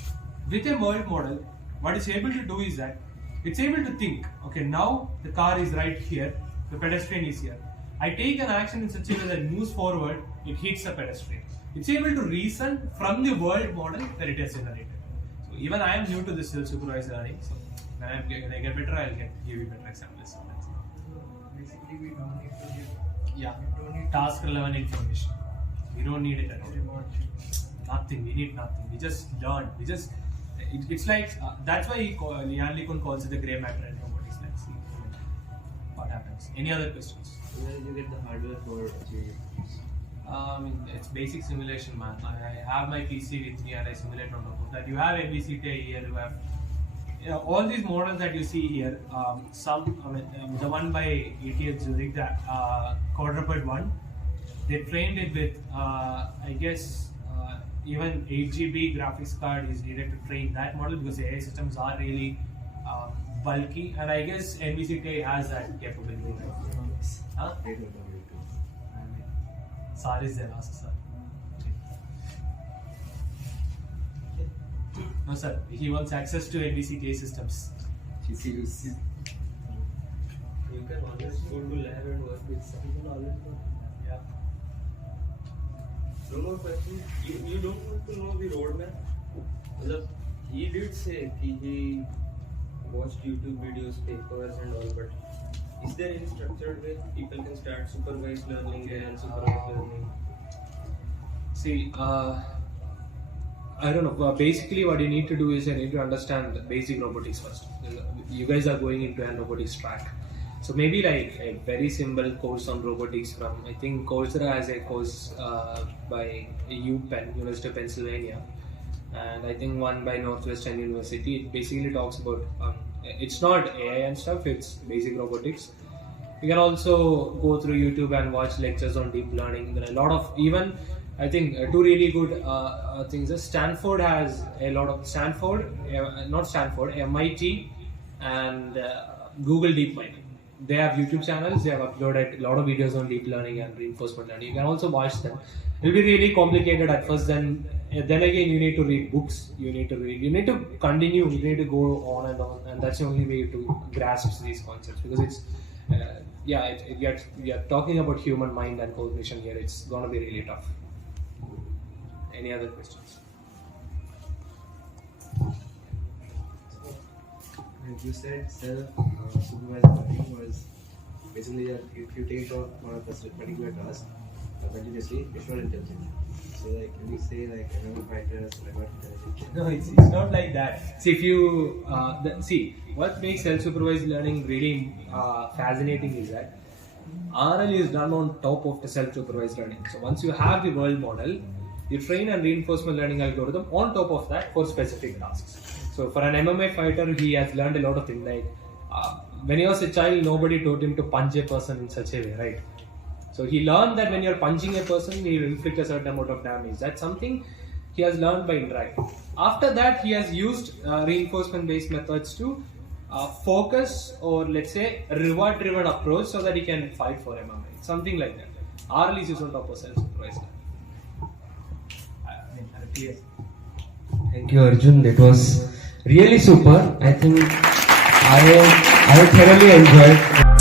With a world model, what it's able to do is that it's able to think, okay, now the car is right here, the pedestrian is here. I take an action in such a way that it moves forward, it hits a pedestrian. It's able to reason from the world model that it has generated. So even I am new to this self-supervised learning, so when I get better, I'll give you better examples. So basically, we don't need to give. Yeah. We don't need Task relevant information. We don't need it at all. reward. Nothing. We need nothing. We just learn. It's like that's why Jan LeCun calls it the grey matter in robotics. Let's see what happens. Any other questions? Where did you get the hardware for achieving it? It's basic simulation, man. I have my PC with me and I simulate on top of that. You have NBCT here. You have all these models that you see here. The one by ETH Zurich, the quadruped one. They trained it with, I guess, even 8 GB graphics card is needed to train that model because AI systems are really bulky, and I guess NBCT has that capability. Huh? Sar is there, ask sir. No sir, he wants access to NBCT systems. You can always go to lab and work with some. Yeah. No more questions. You don't want to know the roadmap? Well, he did say he watched YouTube videos, papers and all, but is there any structured way people can start supervised learning and unsupervised learning? See, I don't know. Basically, what you need to do is you need to understand the basic robotics first. You guys are going into an robotics track. So maybe like a very simple course on robotics from, I think Coursera has a course by UPenn, University of Pennsylvania, and I think one by Northwestern University. It basically talks about, it's not AI and stuff, it's basic robotics. You can also go through YouTube and watch lectures on deep learning. There are a lot of, even I think two really good things. Stanford has a lot of, MIT and Google DeepMind. They have YouTube channels, they have uploaded a lot of videos on deep learning and reinforcement learning. You can also watch them. It will be really complicated at first, then again you need to read books, you need to continue, you need to go on, and that's the only way to grasp these concepts, because it's, we are talking about human mind and cognition here, it's going to be really tough. Any other questions? You said self-supervised learning was basically that if you take on a particular task continuously, it's not intelligent. So like when you say like animal fighters, they're not intelligent. No, it's not like that. See, if you what makes self-supervised learning really fascinating is that RL is done on top of the self-supervised learning. So once you have the world model, you train and reinforcement learning algorithm on top of that for specific tasks. So for an MMA fighter, he has learned a lot of things. Like when he was a child, nobody taught him to punch a person in such a way, right? So he learned that when you're punching a person, he will inflict a certain amount of damage. That's something he has learned by interacting. After that, he has used reinforcement-based methods to focus, or let's say reward-driven approach, so that he can fight for MMA. Something like that. RL is used on top of self-supervised learning. Thank you, Arjun. That was really super. I think I thoroughly enjoyed.